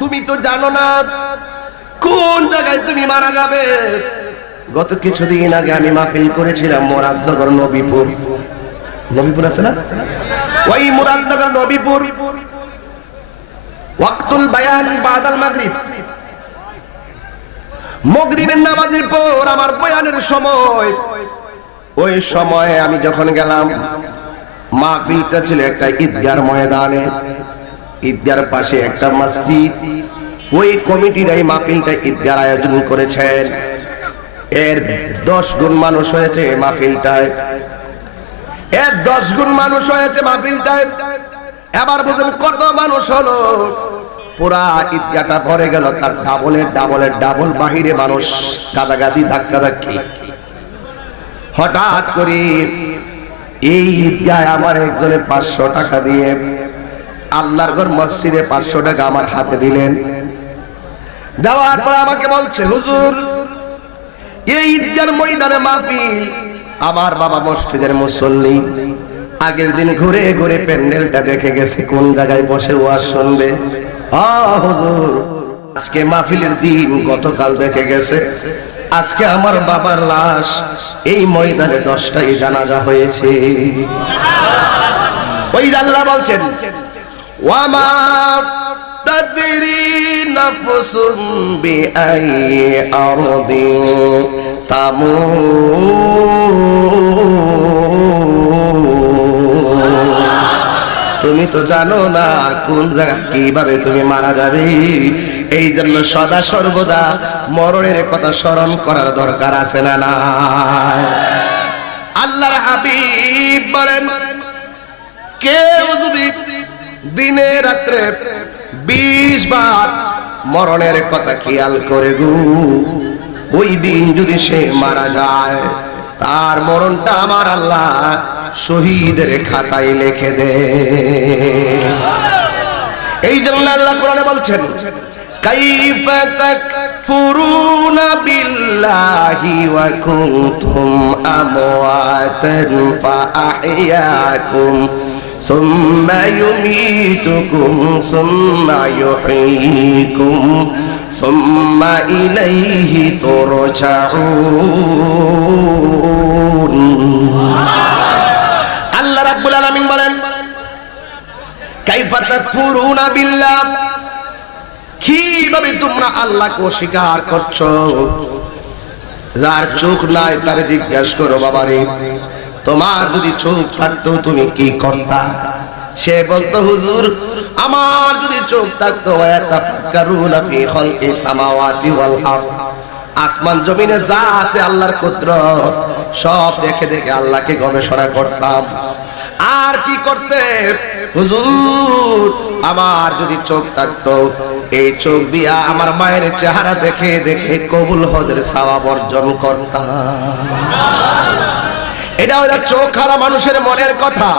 তুমি তো জানো না কোন জায়গায় তুমি মারা যাবে। গত কিছুদিন আগে আমি মাহফিল করেছিলাম মুরাদনগর নবীপুর। নবীপুর আছে না? ওই মুরাদনগর নবীপুর ওয়াক্তুল বায়ান বাদাল মাগরিব, মাগরিবের নামাজের পর আমার বয়ানের সময়, ওই সময়ে আমি যখন গেলাম, মাহফিলটা ছিল একটা ঈদগার ময়দানে, ঈদগার পাশে একটা মসজিদ। ওই কমিটির এই মাহফিলটা ঈদগার আয়োজন করেছেন। এর 10 গুণ মানুষ হয়েছে মাহফিলটায়, এর 10 গুণ মানুষ হয়েছে মাহফিলটায়। এবার বুঝুন কত মানুষ হলো। পুরা ঈদগাহটা ভরে গেল, তার ডাবল বাহিরে মানুষ গাদাগাদি ধাক্কাধাক্কি। হঠাৎ করে এই ঈদগাহে আমার একজনে 500 টাকা দিয়ে আল্লাহর ঘর মসজিদে 500 টাকা আমার হাতে দিলেন। দেওয়ার পর আমাকে বলছে, হুজুর এই ঈদগার ময়দানে মাহফিল, আমার বাবা মসজিদের মুসল্লি, আগের দিন ঘুরে ঘুরে প্যান্ডেলটা দেখে গেছে কোন জায়গায় বসে ওয়াজ শুনবে। হুজুর আজকে মাহফিলের দিন গতকাল দেখে গেছে, আজকে আমার বাবার লাশ এই ময়দানে 10টাই জানাজা হয়েছে। ওই আল্লাহ বলছেন, ওয়ামা তাদরি নাফসুম বিআই আরদিন তামুত। তুমি তো জানো না কোন জায়গা কিভাবে তুমি মারা যাবে। এই জন্য সদা সর্বদা মরণের কথা স্মরণ করার দরকার আছে না নাই? আল্লাহর হাবিব বলেন, কেউ যদি দিনে রাত্রে 20 বার মরণের কথা খেয়াল করে গো, ওই দিন যদি সে মারা যায়, তার মরণটা আমার আল্লাহ শহীদের খাতায় লিখে দে। এই জন্য আল্লাহ কোরআনে বলছেন, কাইফা তাকফুরুনা বিল্লাহি ওয়া কুনতুম আমওয়াতান ফাআহইয়াকুম সুম্মা ইউমীতুকুম সুম্মা ইউহয়ীকুম সুম্মা ইলাইহি তুরজাউন। আল্লাহ রাব্বুল আলামিন বলেন, কাইফা তাকফুরুনা বিল্লাহ, কিভাবে তোমরা আল্লাহকে অস্বীকার করছো? যার চোখ নাই তার জিজ্ঞাসা করো, বাবারে তোমার যদি চোখ থাকতো তুমি কি করতা? সে বলতো, হুজুর আমার যদি চোখ থাকতো, ওয়াতাফাক্কারুনা ফি খালকিস সামাওয়াতি ওয়াল আরদ, আসমান জমিনে যা আছে আল্লাহর কুদরত সব দেখে দেখে আল্লাহকে গবেষণা করতাম। আর কি করতে, হুজুর আমার যদি চোখ থাকতো, এই চোখ দিয়া আমার মায়ের চেহারা দেখে দেখে কবুল হজের সওয়াব অর্জন করতাম। এটা হলো চোখ হারা মানুষের মনের কথা।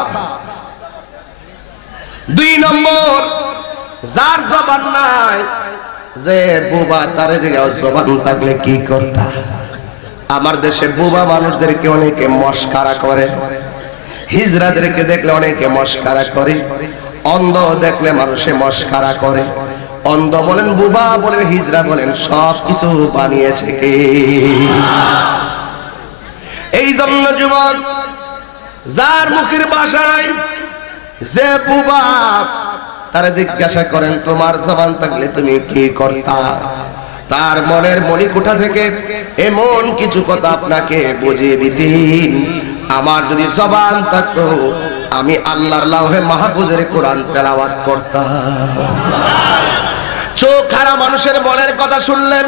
2 নম্বর, যার জবান নাই, যে বুবা, তার জায়গায় জবান থাকলে কি করতা? আমার দেশে বুবা মানুষদেরকে অনেকে মস্কারা করে, হিজড়াদেরকে দেখলে অনেকে মস্কারা করে, অন্ধ দেখলে মানুষে মস্কারা করে। অন্ধ বলেন, বুবা বলেন, হিজড়া বলেন, সব কিছু বানিয়েছে কে? এই জন্য যুবক, যার মুখের ভাষা নাই, যে বুবা, তারা জিজ্ঞাসা করেন তোমার জবান থাকলে তুমি কি করতা? তার মনের মণিকোঠা থেকে এমন কিছু কথা আপনাকে বুঝিয়ে দিতেন, আমার যদি জবান থাকতো আমি আল্লাহর লাউহে মাহফুজের কোরআন তেলাওয়াত করতাম। চোখ হারা মানুষের মনের কথা শুনলেন,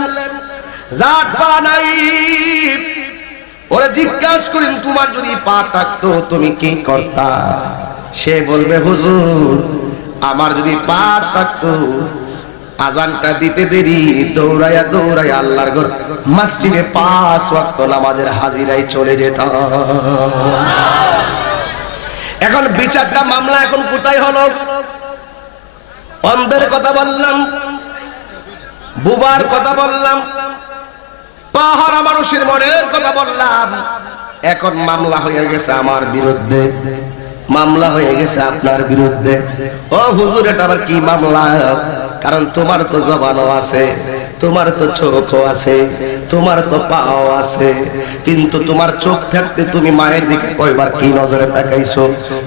যার পা নাই, ওরা জিজ্ঞাসা করেন তোমার যদি পা থাকতো তুমি কি করতা? সে বলবে, হুজুর আমার যদি পা থাকতো, আজানটা দিতে দেরি দৌড়াইয়া দৌড়াইয়া আল্লাহর ঘর মসজিদে 5 ওয়াক্ত নামাজের হাজিরায় চলে যেতাম। এখন বিচারটা মামলা এখন কোথায় হলো? অন্ধের কথা বললাম, বুবার কথা বললাম, পাহাড়া মানুষের মনের কথা বললাম। এখন মামলা হয়ে গেছে আমার বিরুদ্ধে, মামলা হয়ে গেছে আপনার বিরুদ্ধে। ও হুজুর, এটা আবার কি মামলা? কারণ তোমার তো জবানও আছে, তোমার তো চোখও আছে, তোমার তো পাও আছে, কিন্তু তোমার চোখ থাকতে তুমি মায়ের দিকে কয়বার কি নজরে তাকাইছো?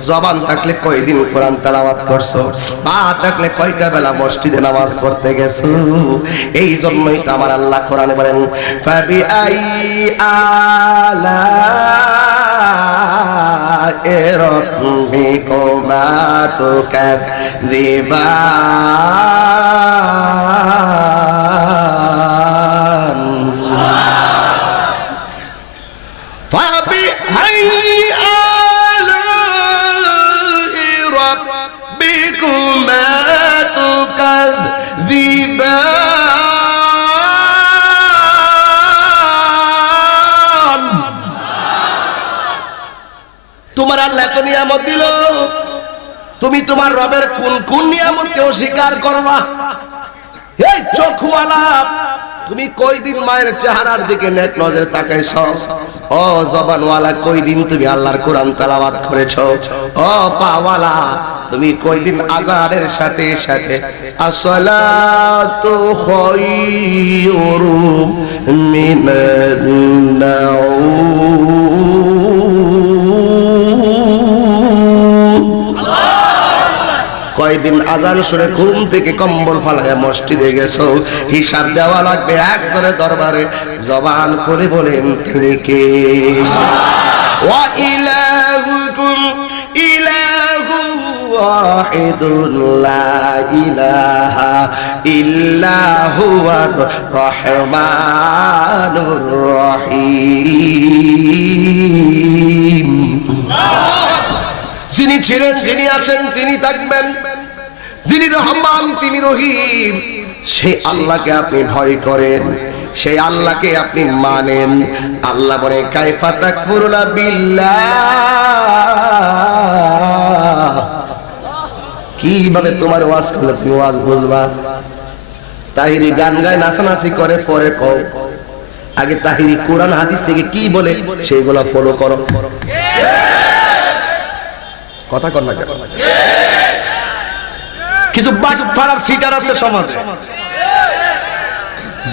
জবান থাকলে কয়দিন কোরআন তেলাওয়াত করছো? পা থাকলে কয়টা বেলা মসজিদে নামাজ পড়তে গেছো? এই জন্যই তো আমার আল্লাহ কোরআনে বলেন ফাবি আই আলা রাব্বিকুমা তুকাযযিবান ফাবি আই আলা রাব্বিকুমা তুকাযযিবান। তোমার আল্লাহ এত নিয়ামত দিল, তুমি তোমার রবের কোন কোন নিয়ামতকে অস্বীকার করবা? এই চোখওয়ালা, তুমি কয়দিন মায়ের চেহারার দিকে নেক নজরে তাকাইছো? ও জবানওয়ালা, কয়দিন তুমি আল্লাহর কোরআন তেলাওয়াত করেছো? ও পাওয়ালা, তুমি কয়দিন আযানের সাথে সাথে আসসালাতু খায়রুম মিনান নাওম। কয়দিন আজান শুনে ঘুম থেকে কম্বল ফালায় মসজিদে গেছো? হিসাব দেওয়া লাগবে একজনের দরবারে। জবান করে বলেন তিনি কে? ওয়া ইলাহুকুম ইলাহু ওয়াহিদুন লা ইলাহা ইল্লা হুয়ার রহমানুর রহিম। যিনি ছিলেন, যিনি আছেন, তিনি থাকবেন, যিনি রহমান, তিনি রহিম। সেই আল্লাহকে আপনি ভয় করেন, সেই আল্লাহকে আপনি মানেন। আল্লাহ বলে কাইফা তাকফুরুনা বিল্লাহ। কিভাবে তোমার ওয়াজ করলে তুমি ওয়াজ বুঝবা? তাহিরি গান গায়, নাচানাচি করে, পরে কও। আগে তাহিরি কোরআন হাদিস থেকে কি বলে সেইগুলা ফলো করো। কথা কর না কেন? কিছু বাটপাড়ার সিটার আছে সমাজে,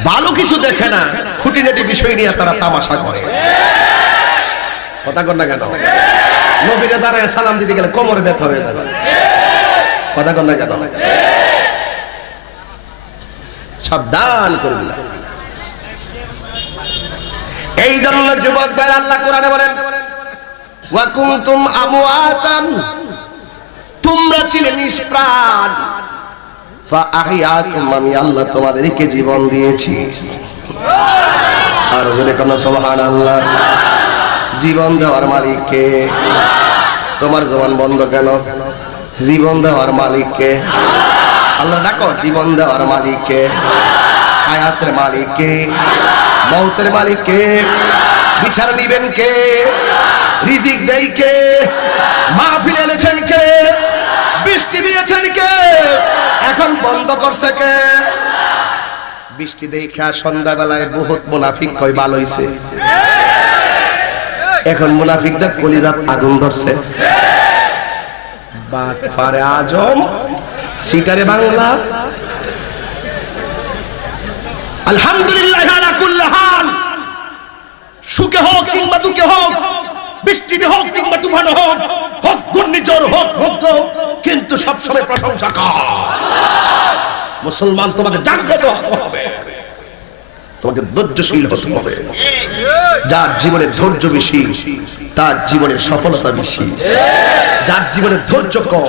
ভালো কিছু দেখে না, খুঁটিনাটি বিষয় নিয়ে তারা তামাশা করে। কথা কর না কেন? নবীরে দাঁড়ায় সালাম দিতে গেলে কোমর ব্যথা হয়ে যাবে। কথা কর না কেন? সাবধান করে দিলাম। এই জন্য যুবক ভাই, আল্লাহ কোরআনে বলেন ওয়া কুনতুম আমওয়াতান, তোমরা ছিলে নিষ্প্রাণ, ফাআহইয়াকুম, আমি আল্লাহ তোমাদেরকে জীবন দিয়েছি। আর জোরে কোন সুবহানাল্লাহ। জীবন দেওয়ার মালিক কে? তোমার জবান বন্ধ কেন? জীবন দেওয়ার মালিক কে? আল্লাহ ডাকো। জীবন দেওয়ার মালিক কে? হায়াতের মালিক কে? মওতের মালিক কে? বিচার নিবেন কে? রিজিক দেয় কে? মাহফিল এনেছেন কে? বৃষ্টি দিয়েছেন কে? এখন বন্ধ করছে কে? বৃষ্টি দেখা সন্ধ্যাবেলায় বহুত মুনাফিক কই ভালো হইছে। এখন মুনাফিকদের কলিজাত আগুন ধরছে। বাটপারে আজম, সিটারে বাংলা। আলহামদুলিল্লাহ আলা কুল্লি হাল, সুখে হোক কিংবা দুঃখে হোক, বৃষ্টিতে হোক কিংবা তুফানে হোক, হোক ঘূর্ণিঝড় হোক রৌদ্র, কিন্তু সবসময় প্রশংসা কর। মুসলমান, তোমাকে জাগ্রত হতে হবে, তোমাকে ধৈর্যশীল হতে হবে। যার জীবনে ধৈর্য বেশি তার জীবনে সফলতা বেশি, যার জীবনে ধৈর্য কম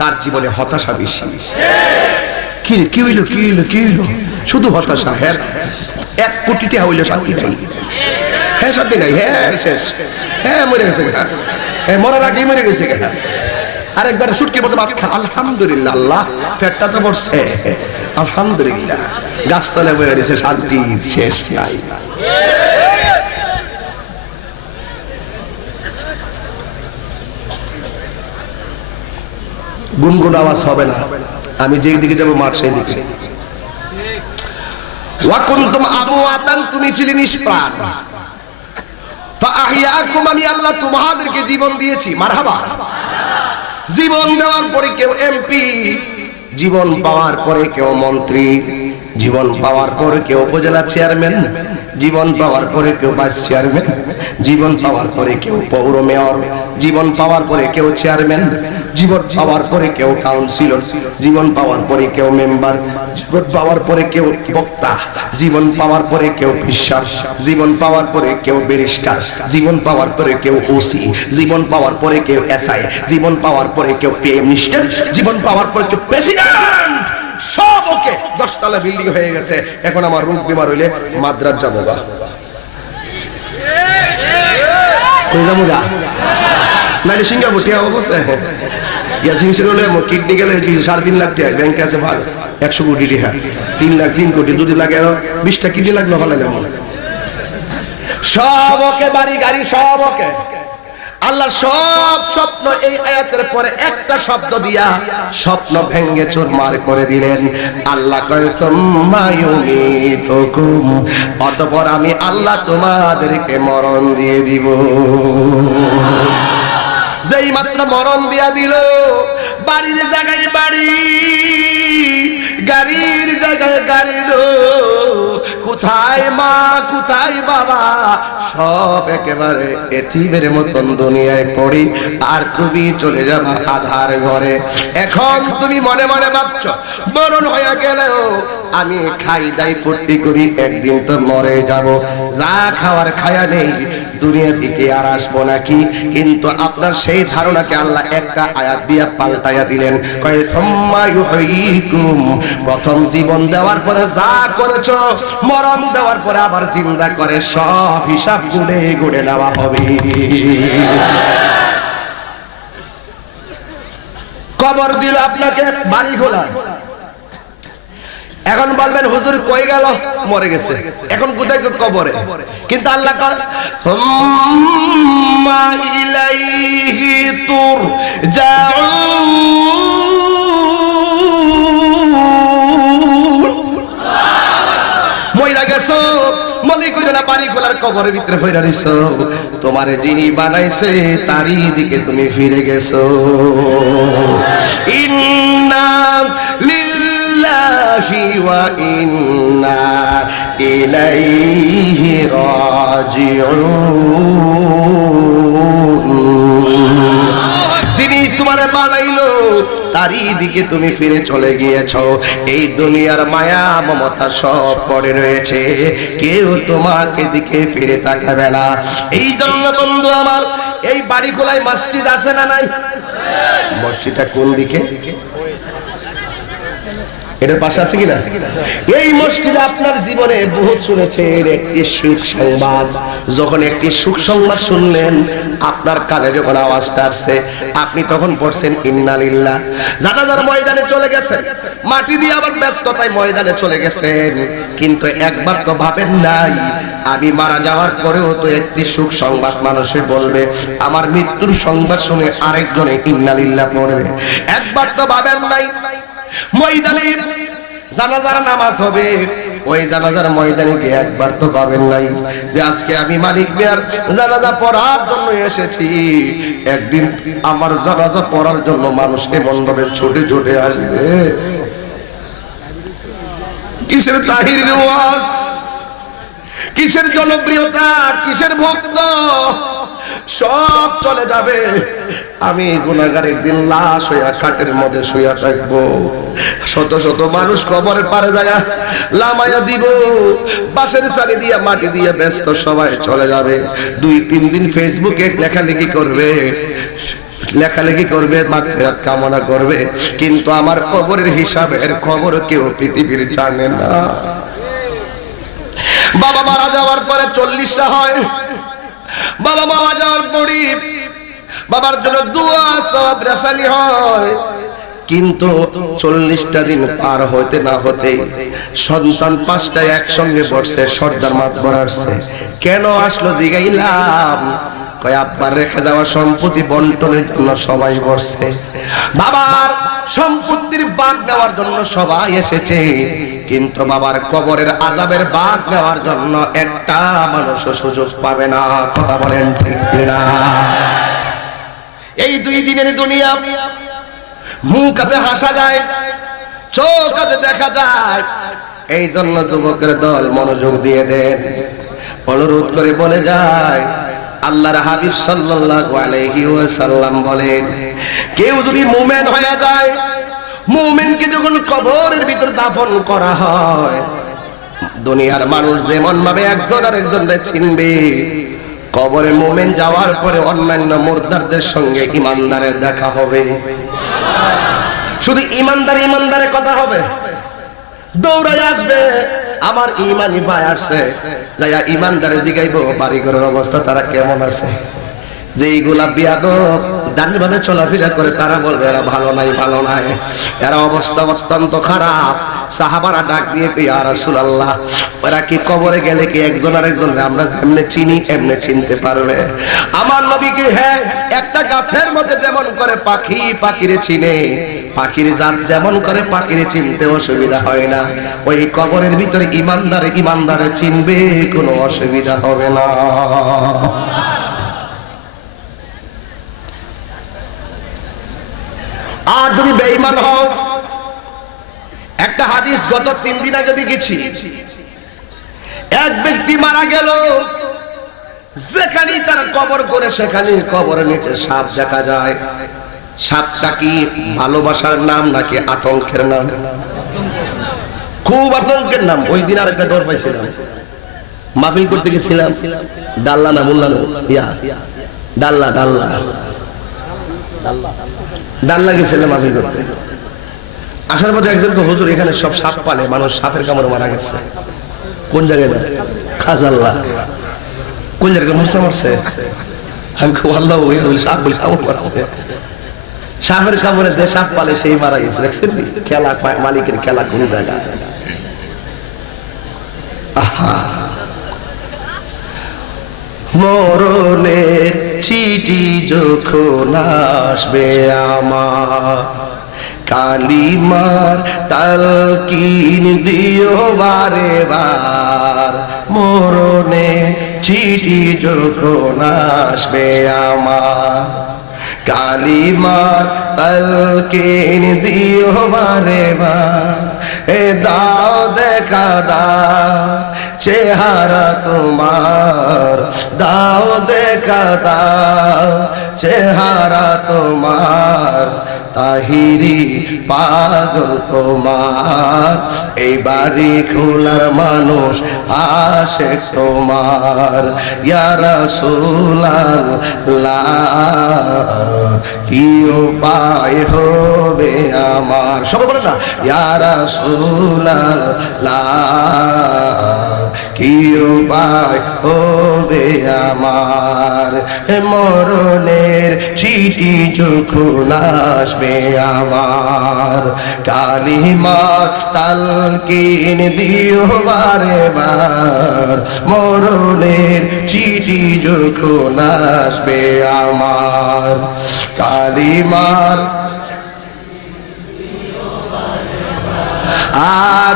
তার জীবনে হতাশা বেশি। কি হইল কি হইল কি হইল? শুধু হতাশা। হ্যাঁ, 1 কোটি টাকা হইলে শান্তি নাই। হ্যাঁ, শান্তি নাই। হ্যাঁ, শেষ। হ্যাঁ, মরে গেছে। হ্যাঁ, মরার আগেই মরে গেছে। আরেকবার সুটকির মতো ভাত খা। আলহামদুলিল্লাহ, আল্লাহ পেটটা তো পড়ছে। আলহামদুলিল্লাহ, গাছতলে বয়ে রয়েছে, শান্তির শেষ নাই। গুনগুন আওয়াজ হবে না। আমি যেই দিকে যাবো মাঠ সেই দিকে। ওয়া কুনতুম আমওয়াতান, তুমি ছিলে নিষ্প্রাণ, ফাআহইয়াকুম, আমি আল্লাহ তোমাদেরকে জীবন দিয়েছি। মারহাবা। জীবন দেওয়ার পরে কেউ এমপি, জীবন পাওয়ার পরে কেউ মন্ত্রী, জীবন পাওয়ার পরে কেউ উপজেলা চেয়ারম্যান, জীবন পাওয়ার পরে কেউ ভাইস চেয়ারম্যান, জীবন পাওয়ার পরে কেউ পৌর মেয়র, জীবন পাওয়ার পরে কেউ চেয়ারম্যান, জীবন পাওয়ার পরে কেউ কাউন্সিলর, জীবন পাওয়ার পরে কেউ মেম্বার, জীবন পাওয়ার পরে কেউ বক্তা, জীবন পাওয়ার পরে কেউ বিশ্বাস, জীবন পাওয়ার পরে কেউ ব্যারিস্টার, জীবন পাওয়ার পরে কেউ ওসি, জীবন পাওয়ার পরে কেউ এসআই, জীবন পাওয়ার পরে কেউ প্রাইম মিনিস্টার, জীবন পাওয়ার পরে কেউ প্রেসিডেন্ট। সব ওকে, 10 তলা বিল্ডিং হয়ে গেছে। এখন আমার রোগ বিমার হইলে মাদ্রাজ যাবোগা, কই যাবোগা, নাইলে সিঙ্গাপুর টিয়া অবস্থা ইয়া সিঙ্গাপুর হলে কিডনি গেলে 3.5 লাখ টাকা ব্যাংকে আছে, ভাগ 100 কোটি টাকা, 3 লাখ 3 কোটি, যদি লাগে আরো 20টা কিডনি লাগলো ভালো। সব ওকে, বাড়ি গাড়ি সব ওকে। আল্লাহ সব স্বপ্ন এই আয়াতের পরে একটা শব্দ দিয়া স্বপ্ন ভেঙে চুরমার করে দিলেন। আল্লাহ কয় সুম্মা ইউমিতুকুম, অতঃপর আমি আল্লাহ তোমাদেরকে মরণ দিয়ে দিব। যেই মাত্র মরণ দিয়া দিল, বাড়ির জায়গায় বাড়ি, গাড়ির জায়গায় গাড়ি, কোথায় মা কোথায় বাবা, সব একেবারে এতিমের মতন দুনিয়ায় পড়ি, আর তুমি চলে যাবে আধার ঘরে। এখন তুমি মনে মনে ভাবছো মরণ হয়ে গেলেও আমি খাই দাই ফুর্তি করি, একদিন তো মরে যাব, যা খাওয়ার খায়া নেই, দুনিয়া থেকে আর আসবো নাকি। কিন্তু আপনার সেই ধারণাকে আল্লাহ একটা আয়াত দিয়ে পাল্টাইয়া দিলেন, কয় সুম্মা ইউহয়িকুম, প্রথম জীবন দেওয়ার পরে যা করেছো, মরণ দেওয়ার পরে আবার জিন্দা করে সব হিসাব গুনে গুনে নেওয়া হবে। কবর দিল আপনাকে, বাড়ি খোলা, এখন বলবেন হুজুর কই গেল, মরে গেছে, এখন কোথায় কবরে। কিন্তু আল্লাহ কয় সুম্মা ইলাইহি তুরজাউন। মইরা গেছো মনে কইরো না বাড়ি খোলার কবরের ভিতরে ফিরে রইছো, তোমারে যিনি বানাইছে তারই দিকে তুমি ফিরে গেছো। ইন্না লিল্লাহি ওয়া ইন্না ইলাইহি রাজিউন। যিনি তোমারে বানাইলো তারই দিকে তুমি ফিরে চলে গিয়েছো। এই দুনিয়ার মায়া মমতা সব পড়ে রয়েছে, কেউ তোমাকে দিকে ফিরে তাকাবে না। এই জন্য বন্ধু আমার, এই বাড়ি খোলায় মসজিদ আছে না নাই? মসজিদটা কোন দিকে? এটার পাশে আছে কিনা? এই মসজিদে আপনার জীবনে বহুত শুনেছেন একটি সুখ সংবাদ। যখন একটি সুখ সংবাদ শুনলেন, আপনার কানে যখন আওয়াজটা আসছে, আপনি তখন পড়ছেন ইন্না লিল্লাহ। জানাজার ময়দানে চলে গেছেন, মাটি দিয়ে আবার ব্যস্ততায় ময়দানে চলে গেছেন, কিন্তু একবার তো ভাবেন নাই আমি মারা যাওয়ার পরেও তো একটি সুখ সংবাদ মানুষে বলবে, আমার মৃত্যুর সংবাদ শুনে আরেকজনে ইন্না লিল্লাহ পড়বে। একবার তো ভাবেন নাই ময়দানে জানাজার নামাজ হবে, ওই জানাজার ময়দানে গিয়ে একবার তো পাবেন নাই যে আজকে আমি মানিক মিয়ার জানাজা পড়ার জন্য এসেছি, একদিন আমার জানাজা পড়ার জন্য মানুষ এমন ভাবে ছুটে ছুটে আসবে। কিসের তাহির ওয়াজ, কিসের জনপ্রিয়তা, কিসের ভক্ত, সব চলে যাবে। আমি গুনাহগার একদিন লাশ হইয়া খাটের মধ্যে শুইয়া থাকবো, শত শত মানুষ কবরের পারে যায় লামাইয়া দিব, বাঁশের চালি দিয়া মাটি দিয়ে ব্যস্ত, সবাই চলে যাবে। 2-3 দিন ফেসবুকে লেখালেখি করবে, লেখালেখি করবে, মাগফিরাত কামনা করবে, কিন্তু আমার কবরের হিসাবের খবর কেউ পৃথিবীর জানে না। বাবা মারা যাওয়ার পরে 40টা হয়, বাবা মারা যাওয়ার পরে বাবার জন্য দোয়া সওয়াব রাসানি হয়, কিন্তু 40টা দিন পার হতে না হতে সন্তান 5টা একসঙ্গে বসছে, সর্দার মাতবর আসছে। কেন আসলো জিগাইলাম, কয় আব্বার রেখে যাওয়া সম্পত্তি বন্টনের জন্য সবাই বসছে, বাবার সম্পত্তির ভাগ নেওয়ার জন্য সবাই এসেছে, কিন্তু বাবার কবরের আযাবের ভাগ নেওয়ার জন্য একটা মানুষও সুযোগ পাবে না। কথা বলেন ঠিক না? এই 2 দিনের দুনিয়া মুখ কাছে হাসা যায়, চোখ আছে দেখা যায়। এই জন্য যুবকের দল মনোযোগ দিয়ে দেন, অনুরোধ করে বলে যায় আল্লাহর হাবিব সাল্লাল্লাহু আলাইহি ওয়াসাল্লাম বলেন, কেউ যদি মুমিন হয়ে যায়, মুমিনকে যখন কবরের ভিতর দাফন করা হয়, দুনিয়ার মানুষ যেমন ভাবে একজন আরেকজনকে চিনবে, কবরে মুমিন যাওয়ার পরে অন্যান্য মুর্দারদের সঙ্গে ইমানদারের দেখা হবে। শুধু ইমানদারে কথা হবে, দৌড়াই আসবে আমার ইমানি ভাই আসছে, যাইয়া ইমানদারে জিগাইবো বাড়িঘরের অবস্থা তারা কেমন আছে। যেইগুলা বিয়াদব ডান্ডি ভাবে চলাফেরা করে তারা বলবে এরা ভালো নাই, ভালো নাই, এরা অবস্থা অত্যন্ত খারাপ। সাহাবারা ডাক দিয়ে ইয়া রাসূলুল্লাহ, ওরা কি কবরে গেলে কি একজন আরেকজনকে আমরা যেমনে চিনি এমনে চিনতে পারবে? আমার নবীকে হ্যাঁ, একটা গাছের মধ্যে যেমন করে পাখি পাখিরে চিনে, পাখির জাত যেমন করে পাখিরে চিনতে অসুবিধা হয় না, ওই কবরের ভিতরে ইমানদারে চিনবে, কোনো অসুবিধা হবে না। আর যদি বেঈমান হও, একটা হাদিস গত 3 দিন আগে দেখেছি, এক ব্যক্তি মারা গেল, যেখানেই তার কবর করে সেখানে কবরের নিচে সাপ দেখা যায়। সাপটা কি ভালোবাসার নাম নাকি আতঙ্কের নাম? খুব আতঙ্কের নাম। ওই দিন আরেকটা ডর পাইছিলাম, মাহফিল করতে গেছিলাম, ডাল্লা না মোল্লা না ডাল্লা ডাল্লা ডাল্লা গেছিলাম মাহফিল করতে। আসার পথে একজনকে, হুজুর এখানে সব সাপ পালে, মানুষ সাপের কামড়ে মারা গেছে। কোন জায়গায়? খাজাল্লা। কোন জায়গায় মশা মারছে? আমি খুব আল্লাহ সাপ বলে কামড় মারছে। সাপের কামড়ে যে সাপ পালে সেই মারা গেছে। দেখছেন খেলা, মালিকের খেলা কোন জায়গা। আহা, মরণের চিঠি যখন আসবে আমার, কালিমার তালকিন দিও বারে বার। মরণের চিঠি যখন আসবে আমার, কালিমার তালকিন দিও বারে বার। এ দাও দেখা দাও চেহারা তোমার, দাও দেখা দাও চেহারা তোমার, তাহিরি পাগল তোমার, এই বাড়ি খোলার মানুষ আশেক তোমার। ইয়া রাসূলুল্লাহ কি উপায় হবে আমার? সবাই বলে না ইয়া রাসূলুল্লাহ কি উপায় হবে আমার? মরণের চিঠি যখন আসবে আমার, কালিমার তালকিন দিও বারে বার। মরণের চিঠি যখন আসবে আমার, কালিমার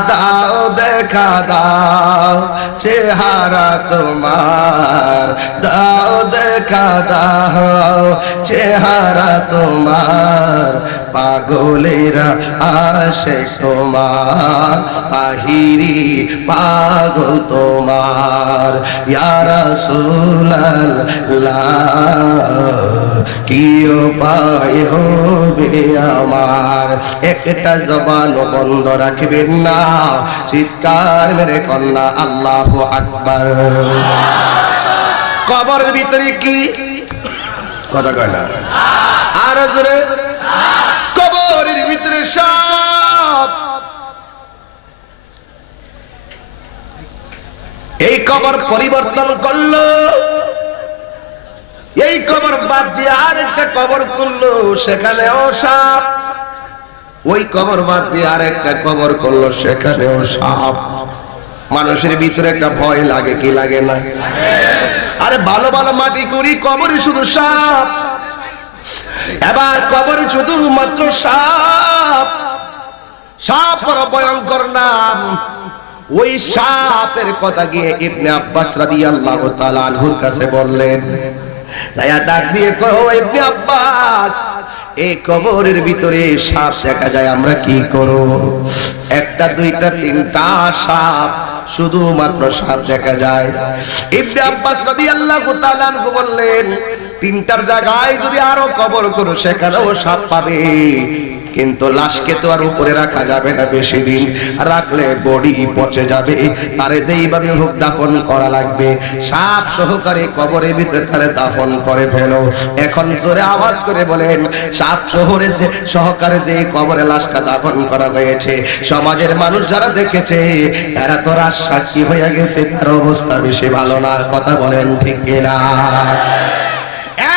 দাও দেখা দাও চেহারা তোমার, দাও দেখা দাও চেহারা তোমার, পাগলেরা আসে তোমার, তাহিরি পাগল তোমার। ইয়া রাসূলুল্লাহ কি উপায় হবে আমার? একটা জবান বন্ধ রাখবেন না, চিৎকার মেরে কন্যা আল্লাহু আকবার। কবরের ভিতরে কি কথা কয় না? আর জোরে, কবরের ভিতরে সব। এই কবর পরিবর্তন করলো, এই কবর বাদ দিয়ে আরেকটা কবর করলো, সেখানেও সাপ। ওই কবর বাদ দিয়ে আরেকটা কবর করলো, সেখানেও সাপ। মানুষের ভিতরে একটা ভয় লাগে কি লাগে না? আরে ভালো ভালো মাটি করি, কবরে শুধু সাপ। এবার কবরে শুধু মাত্র সাপ। সাপ বড় ভয়ঙ্কর নাম। ওই সাপের কথা গিয়ে ইবনে আব্বাস রাদিয়াল্লাহু তাআলা আনহুর কাছে বললেন। তাই ডাক দিয়ে কও ইবনে আব্বাস, এই কবরের ভিতরে সাপ দেখা যায়, আমরা কি করব? একটা দুইটা তিনটা সাপ, শুধুমাত্র সাপ দেখা যায়। ইবনে আব্বাস রাদিয়াল্লাহু তাআলা আনহু বললেন, তিনটার জায়গায় যদি আরো কবর করো সেখানেও সাপ পাবে, কিন্তু লাশকে তো আর উপরে রাখা যাবে না, বেশি দিন রাখলে বডি পচে যাবে, তারে যেইভাবে হোক দাফন করা লাগবে। সাপ সহকারে কবরের ভিতরে তারে দাফন করে ফেলো। এখন জোরে আওয়াজ করে বলেন, সাপ শহরের যে সহকারে যে কবরে লাশটা দাফন করা হয়েছে, সমাজের মানুষ যারা দেখেছে এরা তো রাজসাক্ষী হয়ে গেছে, তার অবস্থা বেশি ভালো না। কথা বলেন ঠিক কিনা?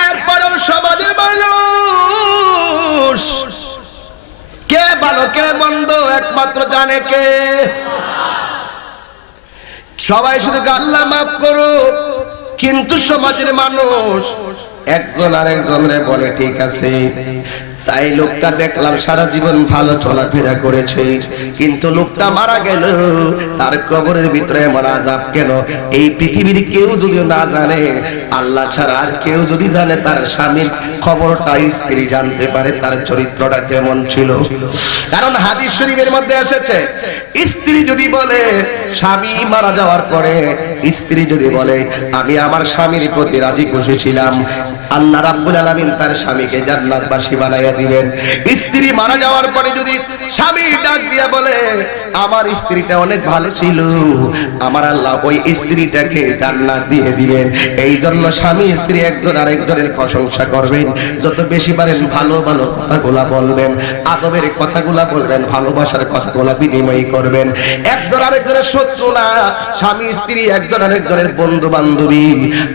এরপরেও সমাজের মানুষ কে ভালো কে মন্দ একমাত্র জানে কে? সবাই শুধু আল্লাহ মাফ করো, কিন্তু সমাজের মানুষ একজন আরেকজনরে বলে ঠিক আছে। তাই লোকটা দেখলাম সারা জীবন ভালো চলাফেরা করেছে, কিন্তু লোকটা মারা গেল, তার কবরের ভিতরে এমন আযাব কেন? এই পৃথিবীর কেউ যদি না জানে, আল্লাহ ছাড়া আর কেউ যদি জানে, তার স্বামীর খবরটা স্ত্রী জানতে পারে তার চরিত্রটা কেমন ছিল। কারণ হাদিস শরীফের মধ্যে এসেছে, স্ত্রী যদি বলে স্বামী মারা যাওয়ার পরে, স্ত্রী যদি বলে আমি আমার স্বামীর প্রতি রাজি খুশি ছিলাম, আল্লাহ রাব্বুল আলামিন তার স্বামীকে জান্নাতবাসী বানাইয়া দিবেন। স্ত্রী মারা যাওয়ার পরে যদি স্বামী ডাক দিয়ে বলে আমার স্ত্রীটা অনেক ভালো ছিল, আমার আল্লাহ ওই স্ত্রীটাকে জান্নাত দিয়ে দিবেন। এই জন্য স্বামী স্ত্রী একজন আরেকজনের প্রশংসা করবেন, যত বেশি পারেন ভালো ভালো কথাগুলা বলবেন, আদবের কথাগুলা বলবেন, ভালোবাসার কথাগুলা বিনিময় করবেন। একজন আরেকজনের শত্রু না, স্বামী স্ত্রী একজন আরেকজনের বন্ধু বান্ধবী।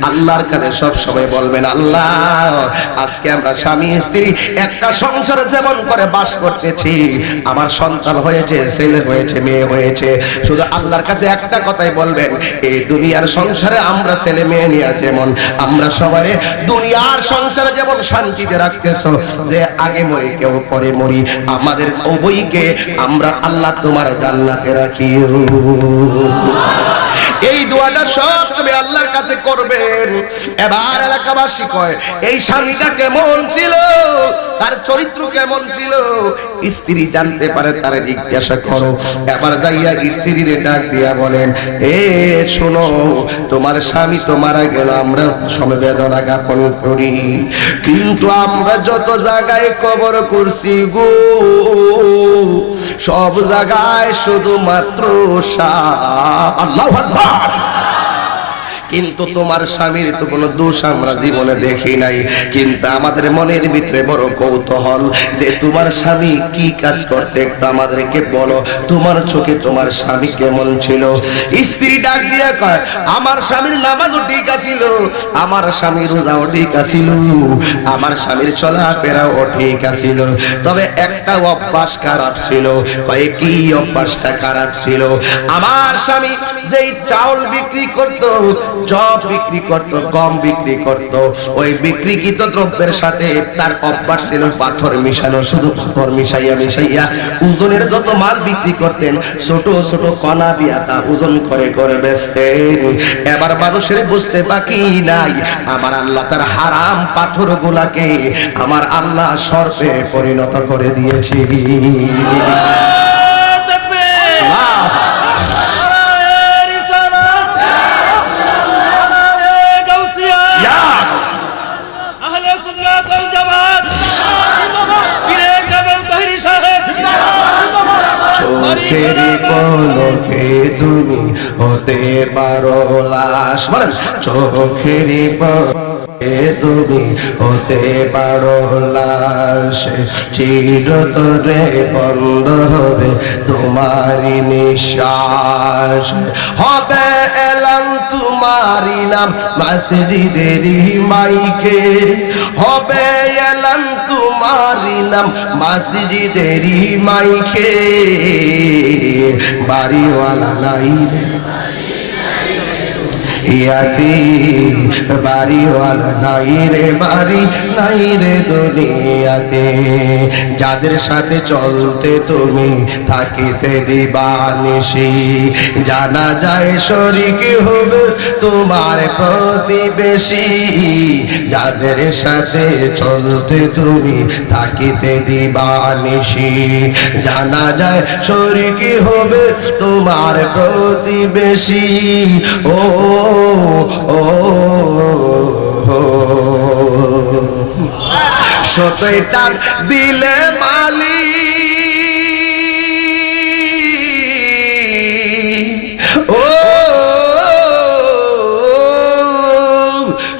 আল্লাহর কাছে সব সময় বলবেন, আল্লাহ আজকে আমরা স্বামী স্ত্রী একটা সংসারে যেমন করে বাস করতেছি, আমার সন্তান হয়েছে, ছেলে হয়েছে, মেয়ে হয়েছে, শুধু আল্লাহর কাছে একটা কথাই বলবেন, এই দুনিয়ার সংসারে আমরা ছেলে মেয়ে নিয়ে যেমন আমরা সবাই দুনিয়ার সংসারে যেমন শান্তিতে রাখতেছো, যে আগে মরি কেউ পরে মরি, আমাদের উভয়কে আমরা আল্লাহ তোমার জান্নাতে রাখিও। এই দোয়াটা সব তুমি আল্লাহর কাছে করবেন। এবার এলাকাবাসী কয় এই স্বামীটা কেমন ছিল, তার চরিত্র কেমন ছিল, স্ত্রী জানতে পারে, তারে জিজ্ঞাসা করো। এবার যাইয়া স্ত্রীর ডাক দিয়া বলেন, এ শোনো, তোমার স্বামী তো মারা গেল, আমরা সমবেদনা জ্ঞাপন করি, কিন্তু আমরা যত জায়গায় কবর করছি গো, সব জায়গায় শুধুমাত্র সাপ। আল্লাহু আকবার। কিন্তু তোমার স্বামীর তো কোনো দোষ আমরা জীবনে দেখি নাই, কিন্তু আমাদের মনের ভিতরে বড় কৌতূহল যে তোমার স্বামী কি কাজ করতে, একটু আমাদেরকে বলো, তোমার চোখে তোমার স্বামী কেমন ছিল? স্ত্রী ডাক দিয়ে কয়, আমার স্বামীর নামাজও ঠিক আছিল, আমার স্বামীর রোজাও ঠিক আছিল, আমার স্বামীর চলাফেরাও ঠিক আছিল, তবে একটা অভ্যাস খারাপ ছিল। কয় কি অভ্যাসটা খারাপ ছিল? আমার স্বামী যেই চাউল বিক্রি করত, জব বিক্রি করত, গম বিক্রি করত, ওই বিক্রিকৃত দ্রব্যের সাথে তার অভ্যাস ছিল পাথর মিশানো। শুধু পাথর মিশাইয়া মিশাইয়া ওজনের যত মাল বিক্রি করতেন, ছোট ছোট কণা দিয়া তা ওজন করে করে বেচতেন। এবার মানুষের বুঝতে বাকি নাই, আমার আল্লাহ তার হারাম পাথর গুলাকে আমার আল্লাহ সর্পে পরিণত করে দিয়েছে। চোখের পলকে তুমি হতে পারো লাশ, বলেন চোখের পলকে তুমি হতে পারো লাশ, চিরতরে বন্ধ হবে তোমারি নিঃশ্বাস, হবে এলাম তোমারি নাম মসজিদেরই মাইকে, হবে এলাম তোমারি নাম মসজিদেরই মাইকে, বাড়িওয়ালা নাই রে ইয়াতি বাড়িওয়ালা নাই রে বাড়ি নাই রে দুনিয়াতে যাদের সাথে চলতে তুমি থাকিতে দিবানিশি জানা যায় শরীক হবে তোমার প্রতিবেশী যাদের সাথে চলতে তুমি থাকিতে দিবানিশি জানা যায় শরীক হবে তোমার প্রতিবেশী ও ও সতই টান দিলে মালি ও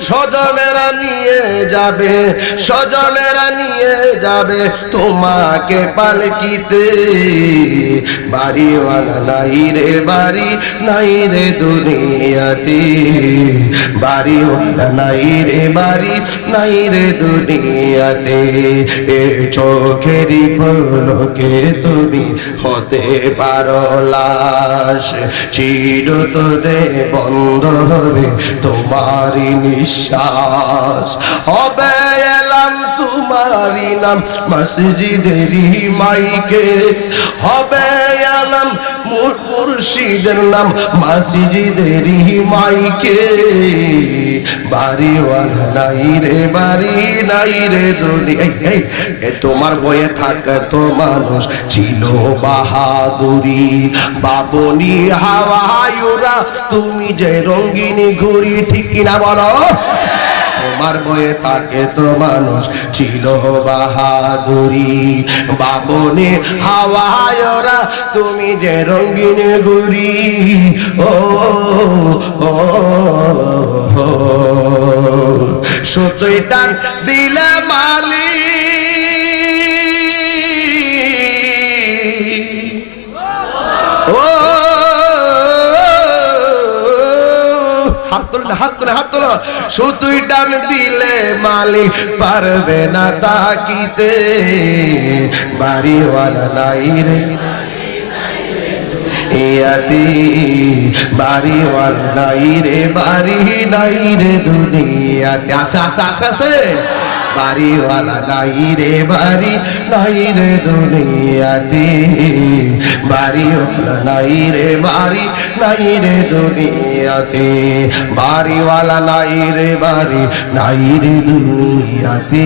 স্বজনেরা নিয়ে যাবে স্বজনেরা নিয়ে যাবে তোমাকে পালকিতে বাড়িওয়ালা নাই রে বাড়ি নাই রে দুনিয়াতে বাড়িওয়ালা নাই রে বাড়ি নাই রে দুনিয়াতে এ চোখেরই পলকে তুমি হতে পারো লাশ চিরতরে বন্ধ হবে তোমারই নিঃশ্বাস হবে এলাম তোমারই নাম মসজিদেরই মাইকে হবে এলাম মুর্শিদের নাম মসজিদেরই মাইকে বাড়িওয়ালা নাই রে বাড়ি নাই রে দুনিয়া এ তোমার বয়ে থাকে তো মানুষ ছিল বাহাদুরি বাবনি হাওয়ায়ুরা তুমি যে রঙিনী ঘুরি ঠিক কিনা বলো তোমার বয়ে থাকে তো মানুষ ছিল বাহাদুরি বাবনে হাওয়ায়রা তুমি যে রঙিন ঘুরি ও ও সতই টান দিলে মালি ও হাত তোলো সুতুই টান দিলে মালিক পারবে না তাকিতে বাড়িওয়ালা নাই রে ইয়াতি বাড়িওয়ালা নাই রে বাড়ি নাই রে দুনিয়াতে আসে আসে আসে আসে বাড়িওয়ালা নাই রে বাড়ি নাই রে দুনিয়াতে বাড়িওয়ালা নাই রে বাড়ি নাই রে দুনিয়াতে বাড়িওয়ালা নাই রে বাড়ি নাই রে দুনিয়াতে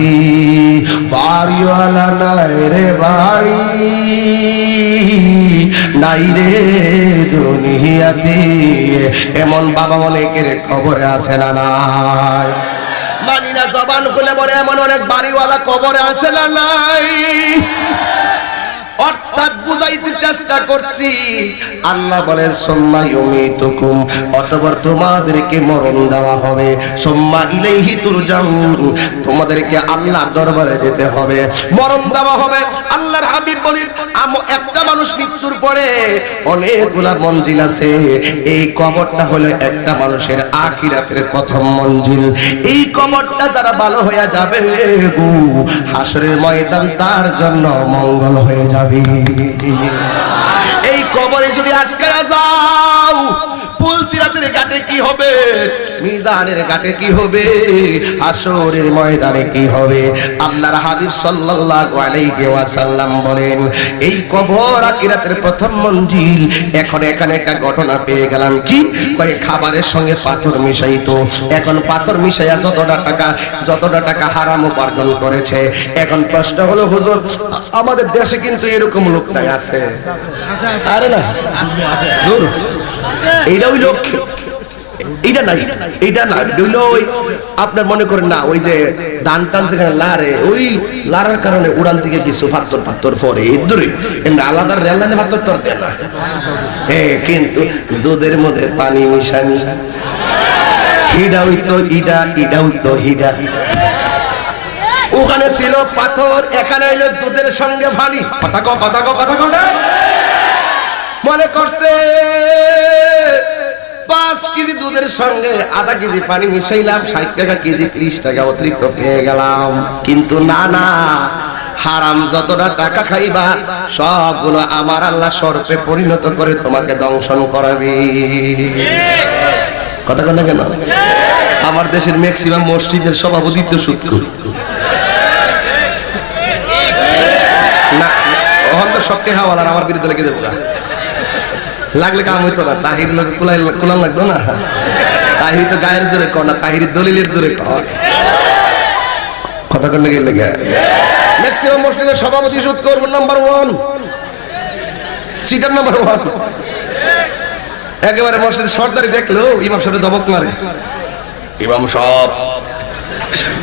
বাড়িওয়ালা নাই রে বাড়ি নাই রে দুনিয়াতে এমন বাবা অনেকের খবরে আছে না নাই মানি না জবান খুলে বলে এমন অনেক বাড়িওয়ালা কবরে আছে না নাই অর্থাৎ বুঝাইতে চেষ্টা করছি আল্লাহ বলেন সুম্মা ইউমিতুকুম অতঃপর তোমাদেরকে মরণ দেওয়া হবে সুম্মা ইলাইহি তুরজাউন তোমাদেরকে আল্লাহর দরবারে যেতে হবে মরণ দেওয়া হবে আল্লাহর হাবিব বলেন একটা মানুষ মৃত্যুর পরে অনেকগুলা মঞ্জিল আছে এই কবরটা হলো একটা মানুষের আখিরাতের প্রথম মঞ্জিল এই কবরটা যারা ভালো হয়ে যাবে গো হাসরের ময়দান তার জন্য মঙ্গল হয়ে যাবে এই কবরে যদি আটকায়া যাও পুলসিরাতের ঘাটে কি হবে মিজানের ঘাটে কি হবে হাসরের ময়দানে কি হবে আল্লাহর হাবিব সাল্লাল্লাহু আলাইহি ওয়াসাল্লাম বলেন এই কবর আখিরাতের প্রথম মঞ্জিল এখন এখানে একটা ঘটনা পেয়ে গেলাম কি কয় খাবারের সঙ্গে পাথর মিশাইতো এখন পাথর মিশাইয়া যতটা টাকা হারাম উপার্জন করেছে এখন প্রশ্ন হলো হুজুর আমাদের দেশে কিন্তু এরকম লোক নাই আছে আরে না দূর এইটা ওই লোক এইটা নাই এইটা না ওই আপনার মনে করেন না ওই যে ধান টান যেখানে লারে ওই লারার কারণে উড়ান থেকে কিছু পাথর পরে দূরে এমনি আলাদা রেললাইনে পাথর তোর দেয় না কিন্তু দুধের মধ্যে পানি মিশানি হিডা হইতো ইডা ইডা হইতো হিডা ওখানে ছিল পাথর এখানে এলো দুধের সঙ্গে পানি কথা কো মনে করছে 5 কেজি দুধের সঙ্গে আধা কেজি পানি মিশাইলাম 60 টাকা কেজি 30 টাকা অতিরিক্ত পেয়ে গেলাম কিন্তু না হারাম যতটা টাকা খাইবা সবগুলো আমার আল্লাহ সর্পে পরিণত করে তোমাকে দংশন করাবে কথা কন না কেন? আমার দেশের ম্যাক্সিমাম মসজিদের সভাপতিত্ব সুৎখোর না। ওখান তো সবকে হাওয়ালার আমার বিরুদ্ধে লেগে যাবো লাগলে কাম হইতো না। তাহির লোক কুলান লাগতো না। তাহির তো গায়ের জোরে কর না, তাহির দলিলের জোরে কর। কথা কন গেলে ম্যাক্সিমাম মসজিদের সভাপতি সুৎখোর নাম্বার 1, সিটার নাম্বার 1। একেবারে মসজিদের সর্দারি দেখলো ইমাম সাহেব দমক মারে, ইমাম সাহেব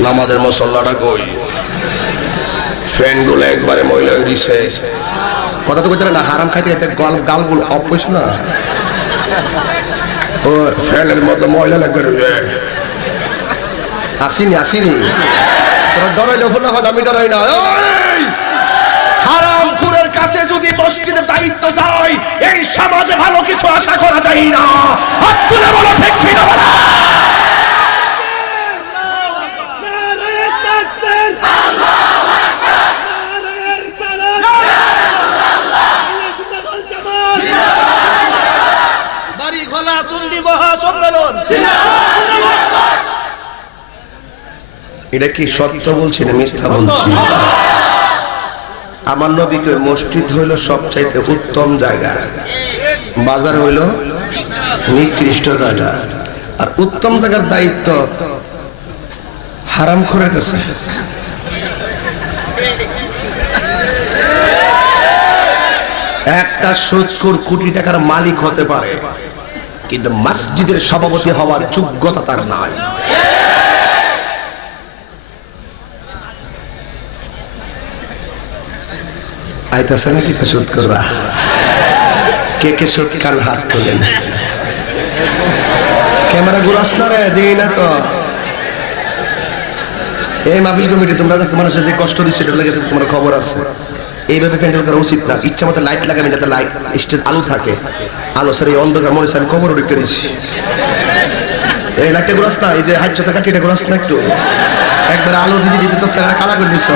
নামাজের মুসল্লাটা কই? ফ্যান গুলো একবারে মহিলা হইছে। কথা তো কইতে না, হারাম খাইতে খাইতে গালগুলো অফ হইছে না। ও ফ্যানের মধ্যে মহিলা লাগে আসিনি তোরা ডরাইলে হলো না, আমি ডরাই না। হারামপুরের কাছে যদি মসজিদের দায়িত্ব যায়, এই সমাজে ভালো কিছু আশা করা যায় না। হাত তুলে বলো ঠিক কি না বলো? বাড়ি ঘোলা চুন্ডি মহা সম্মেলন। এটা কি সত্য বলছি না মিথ্যা বলছি? আমার নবীকে মসজিদ হইল সবচাইতে উত্তম জায়গা, বাজার হইল নিকৃষ্ট জায়গা। আর উত্তম জায়গার দায়িত্ব হারামখোরের কাছে। একটা সুদখোর কোটি টাকার মালিক হতে পারে, কিন্তু মসজিদের সভাপতি হওয়ার যোগ্যতা তার নাই। আইতাছে নাকি সুদখোররা? কে সুদ কাল হাত তোলেন? ক্যামেরা ঘুরাস না রে, দিই না তো। এই মাহফিল কমিটি তোমরা মানুষের যে কষ্ট দিচ্ছে সেটা লেগে তোমার খবর আছে। এইভাবে প্যান্ডেল করা উচিত না। ইচ্ছা মতো লাইট লাগাবেন যাতে লাইট স্টেজ আলো থাকে। আলো স্যার এই অন্ধকার মনে আমি খবর ঢুকে দিচ্ছি। এই লাইটটা ঘুরাস না, এই যে হাইটটা কাটিটা ঘুরাস না একটু। একবার আলো দিতে দিতে তো স্যার কালা করে দিচ্ছে।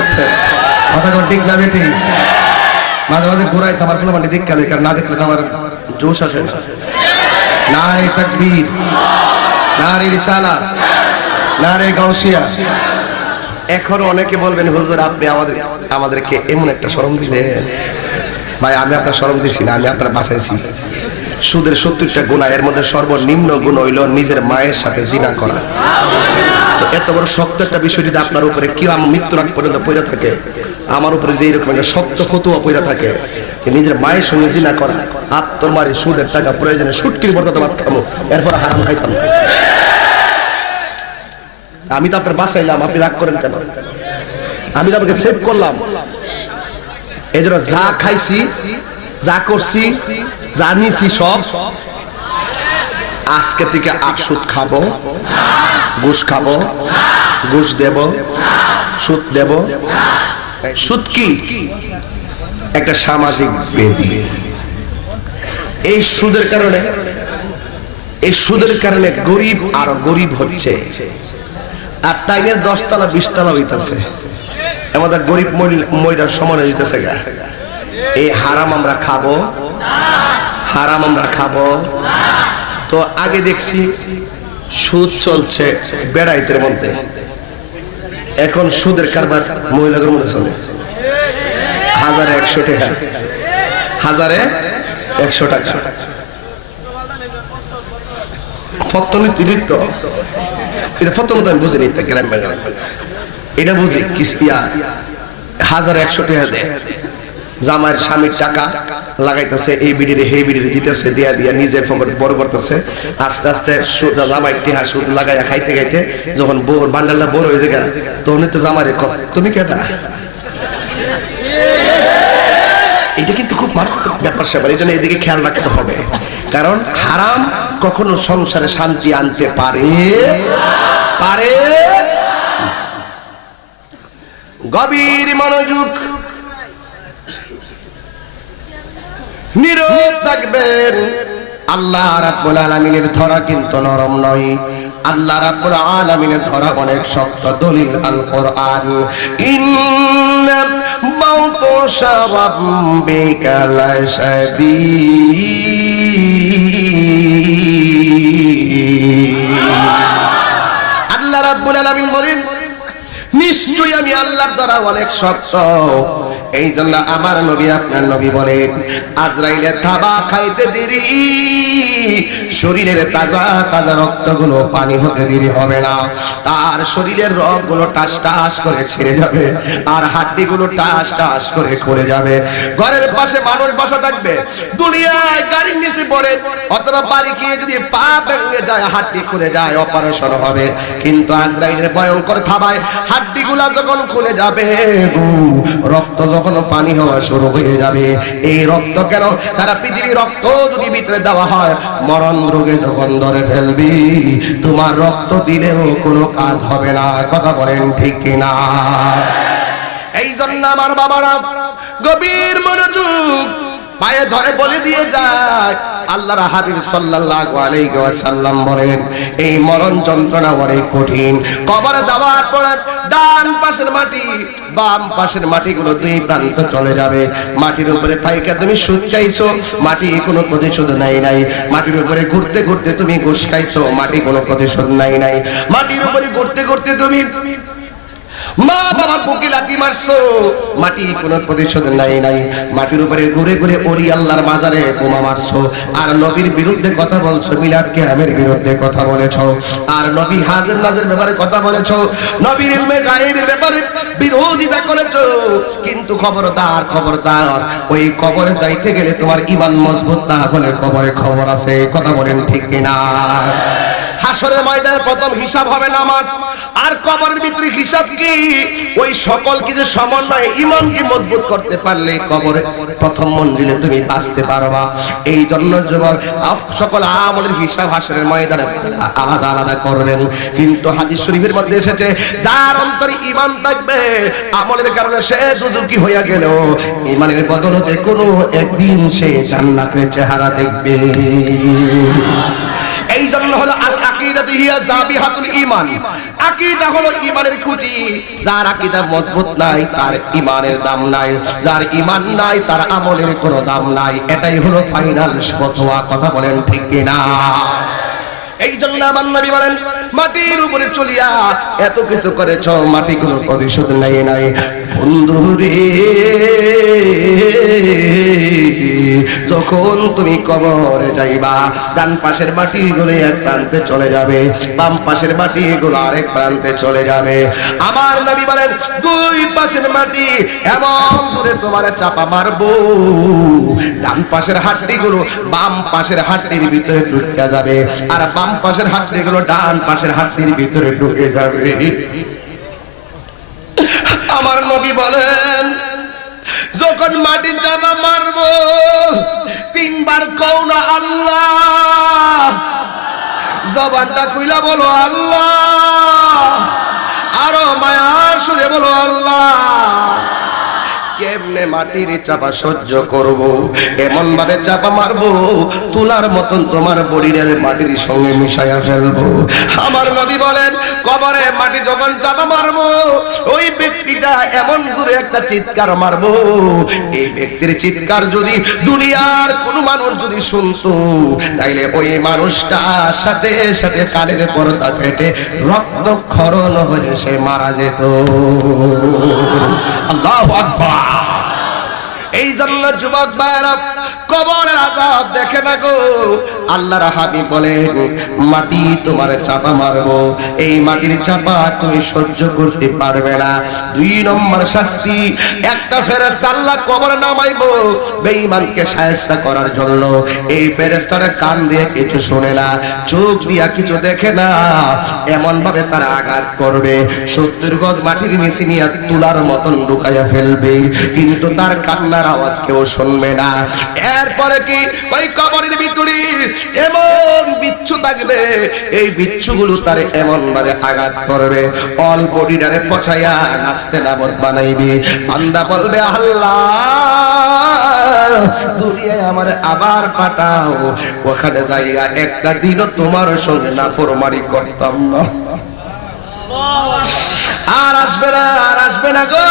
কথা কোন ঠিক না বেটি? মাঝে মাঝে ঘুরাইছে আমার ফুলো মাটি দেখ, কারণ না দেখলে তো আমার জোশ আসে না। নারে তাকবীর, নারে রিসালাত, নারে গাউসিয়া। এখন অনেকে বলবেন হুজুর আপনি আমাদেরকে এমন একটা শরম দিলেন। ভাই আমি আপনার শরম দিছি না, আমি আপনার বাঁচাইছি। সুদের 70টা গুনাহ, এর মধ্যে সর্বনিম্ন গুণ হইল নিজের মায়ের সাথে জিনা করা। এত বড় শক্ত একটা বিষয় যদি আপনার উপরে কেউ আমার মৃত্যুর আগ পর্যন্ত পড়ে থাকে, আমার উপরে যদি এইরকম একটা শক্ত ফতুয়া পড়ে থাকে নিজের মায়ের সঙ্গে জিনা করা, আত্মর মারি সুদের টাকা প্রয়োজনে সুটকির বর্তমানে ভাত খাবো, এরপর হারাম খাইতাম না। আমি তো আপনার বাঁচাইলাম, আপনি রাগ করেন কেন? আমি তো আপনাকে সেভ করলাম। এই জন্য যা খাইছি, যা করছি, যা নিছি সব আজকে থেকে আর সুদ খাবো, ঘুষ খাবো, ঘুষ দেব, সুদ দেব। সুদ কি? একটা সামাজিক ব্যাধি। এই সুদের কারণে গরিব আরো গরিব হচ্ছে। আর তাই নিয়ে 10 তলা 20 তলা হইতেছে, আমাদের গরিব মহিলার সমান হইতেছে। এই হারাম আমরা খাবো, হারাম আমরা খাবো। তো আগে দেখছি সুদ চলছে বেড়াইতের মধ্যে, এখন সুদের কারবার মহিলাদের মধ্যে চলে। 1000-100 টাকা, 1000-100 টাকা ফতনিত। এটা ফতনত আমি বুঝিনি, এটা বুঝি কি 1000-100 টাকা দেয়। জামাইয়ের স্বামীর টাকা লাগাইতেছে, এই বিড়িরে সেই বিড়িরে দিতেছে, দিয়া দিয়া নিজে পকেট বড় করতেছে। আস্তে আস্তে জামাই টিহা সুদ লাগাইয়া খাইতে খাইতে যখন বান্ডালটা বড় হয়ে যায় তখন তো জামাই তুমি কেটা। এটা কিন্তু খুব মারাত্মক ব্যাপার স্যাপার। এই জন্য এদিকে খেয়াল রাখতে হবে, কারণ হারাম কখনো সংসারে শান্তি আনতে পারে। গভীর মনোযোগ, নীরব থাকবেন। আল্লাহ রাব্বুল আলামিনের ধরা কিন্তু নরম নয়, আল্লাহ রাব্বুল আলামিনের ধরা অনেক শক্ত। দলিল আল কোরআন, ইন্না মাউতাশা রাব্বিকা লাশাদীদ। আমিন বলেন। নিশ্চয়ই আমি আল্লাহর দ্বারা অনেক শক্ত। এই জন্য আমার নবী আপনার নবী বলেন, আজরাইলে থাবা খাইতে দেরি, শরীরের তাজা তাজা রক্তগুলো পানি হতে দেরি হবে না। তার শরীরের রগগুলো টাস টাস করে ছিঁড়ে যাবে, আর হাড্ডিগুলো টাস টাস করে খুলে যাবে। ঘরের পাশে মানুষ বসা থাকবে, দুনিয়ায় গাড়ির নিচে পড়ে অথবা বাড়ি গিয়ে যদি পা ভেঙে যায়, হাড্ডি খুলে যায়, অপারেশন হবে। কিন্তু আজরাইলের ভয়ঙ্কর থাবায় হাড্ডিগুলা যখন খুলে যাবে, রক্ত যখন পানি হওয়া শুরু হয়ে যাবে, এই রক্ত কেন সারা পৃথিবীর রক্ত যদি ভিতরে দেওয়া হয়, মরণ রোগে যখন ধরে ফেলবি, তোমার রক্ত দিলেও কোনো কাজ হবে না। কথা বলেন ঠিক কিনা? এই জন্য আমার বাবারা গভীর মনোযোগ পায়ে ধরে বলে দিয়ে যায়, আল্লাহর হাবিব সাল্লাল্লাহু আলাইহি ওয়াসাল্লাম বলেন, এই মরণ যন্ত্রণা অনেক কঠিন। কবরে দেওয়ার পর ডান পাশের মাটি বাম পাশের মাটিগুলো দুই প্রান্ত চলে যাবে। মাটির উপরে থাইকা তুমি সুদ খাইছো, মাটি কোনো প্রতিশোধ নাই। মাটির উপরে ঘুরতে ঘুরতে তুমি ঘুষ খাইছো, মাটি কোনো প্রতিশোধ নাই। মাটির উপরে ঘুরতে ঘুরতে তুমি মা বাবার বুকে লাথি মারছো, মাটি কোনো প্রতিশোধ নাই। মাটির উপরে ঘুরে ঘুরে ওলি আল্লাহর মাজারে বোমা মারছো, আর নবীর বিরুদ্ধে কথা বলছো, মিলাদ কিয়ামের বিরুদ্ধে কথা বলেছো, আর নবী হাজির নাজির ব্যাপারে কথা বলেছো, নবীর ইলমে গায়েবের ব্যাপারে বিরোধিতা করেছো। কিন্তু খবরদার, ওই কবরে যাইতে গেলে তোমার ঈমান মজবুত না হলে কবরে খবর আছে। কথা বলেন ঠিক কিনা? হাসরের ময়দানে প্রথম হিসাব হবে নামাজ, আর কবরের ভিতরে হিসাব কি? ওই সকল কিছু সমন্বয়ে ঈমানকে মজবুত করতে পারলে কবরে প্রথম মঞ্জিলে তুমি বাঁচতে পারবা। এই জন্য যুবক সকল আমলের হিসাব হাসরের ময়দানে আলাদা আলাদা করবেন। কিন্তু হাদিস শরীফের মধ্যে এসেছে, যার অন্তরে ঈমান থাকবে, আমলের কারণে সে দুজকি হইয়া গেল, ঈমানের বদলতে কোনো একদিন সে জান্নাতের চেহারা দেখবে। এই জন্য হলো আল আকীদাতু হিয়া যাবিহাতুল ঈমান। আকীদা হলো ঈমানের খুঁটি। যার আকীদা মজবুত নাই, তার ঈমানের দাম নাই। যার ঈমান নাই, তার আমলের কোনো দাম নাই। এটাই হলো ফাইনাল ফতোয়া। কথা বলেন ঠিক কিনা? এই জন্য আমার নবী বলেন, মাটির উপরে চলিয়া এত কিছু করেছ, মাটি কোনো প্রতিশোধ নাই। বন্ধুরে, যখন তুমি কবরে যাইবা, ডান পাশের মাটিগুলো এক প্রান্তে চলে যাবে, বাম পাশের মাটিগুলো আরেক প্রান্তে চলে যাবে। আমার নবী বলেন, দুই পাশের মাটি এমন জোরে তোমার চাপা মারবো, ডান পাশের হাড্ডিগুলো বাম পাশের হাড্ডির ভিতরে ঢুকে যাবে, আর বাম পাশের হাড্ডিগুলো ডান পাশের হাড্ডির ভিতরে ঢুকে যাবে। আমার নবী বলেন, যখন মাটি চাপা মারবো, তিনবার কও না আল্লাহ, জবানটা খুইলা বলো আল্লাহ, আরো মায়ার সুরে বলো আল্লাহ। কেমনে মাটির চাপা সহ্য করব? এমন ভাবে চাপা মারবো, তুলার মতন তোমার বডির মাটির সঙ্গে মিশাইয়া ফেলবো। আমার নবী বলেন, কবরে মাটি যখন চাপা মারবো, ওই ব্যক্তিটা এমন জোরে একটা চিৎকার মারবো, এই ব্যক্তির চিৎকার যদি দুনিয়ার কোন মানুষ যদি শুনতো, তাইলে ওই মানুষটার সাথে সাথে কানের পর্দা ফেটে রক্তক্ষরণ হয়ে সে মারা যেত। আল্লাহু আকবার। এই জন্য যুবক ভাইরা, কবরের আযাব দেখে না গো। আল্লাহর হাবিব বলেন, মাটি তোমার চাপা মারবো, এই মাটির চাপা তুমি সহ্য করতে পারবে না। দুই নম্বর শাস্তি, একটা ফেরেশতা আল্লাহ কবরে নামাইবো বেঈমানকে শায়েস্তা করার জন্য। এই ফেরেশতারা কান দিয়ে কিছু শোনে না, চোখ দিয়া কিছু দেখে না, এমন ভাবে তারা আঘাত করবে, 70 গজ মাটির নিচে নিয়ে তুলার মতন ঢুকাইয়া ফেলবে, কিন্তু তার কান্নার আওয়াজ কেউ শুনবে না। এরপরে কি, ওই কবরের ভিতরে এমন বিচ্ছু থাকবে, এই বিচ্ছুগুলো তার এমন ভাবে আঘাত করবে, অল বডিটারে পচাইয়া নাচতে নাবদ বানাইবে। বান্দা বলবে, আল্লাহ দুনিয়ায় আমার আবার পাঠাও, ওখানে যাইয়া একটা দিনও তোমার সঙ্গে নাফরমানি করতাম না। আর আসবে না গো।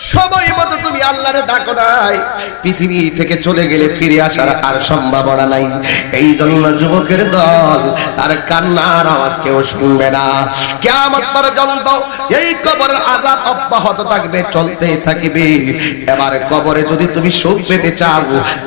সময় মতো তুমি আল্লাহরে ডাকো নাই, পৃথিবী থেকে চলে গেলে ফিরে আসার আর সম্ভাবনা নাই। এই জন্য যুবকের দল আর কান্নার আওয়াজ কেউ শুনবে না। কিয়ামত পর্যন্ত এই কবরের আযাব অব্যাহত থাকবে, চলতেই থাকবে। এবার কবরে যদি তুমি সুখ পেতে চাও,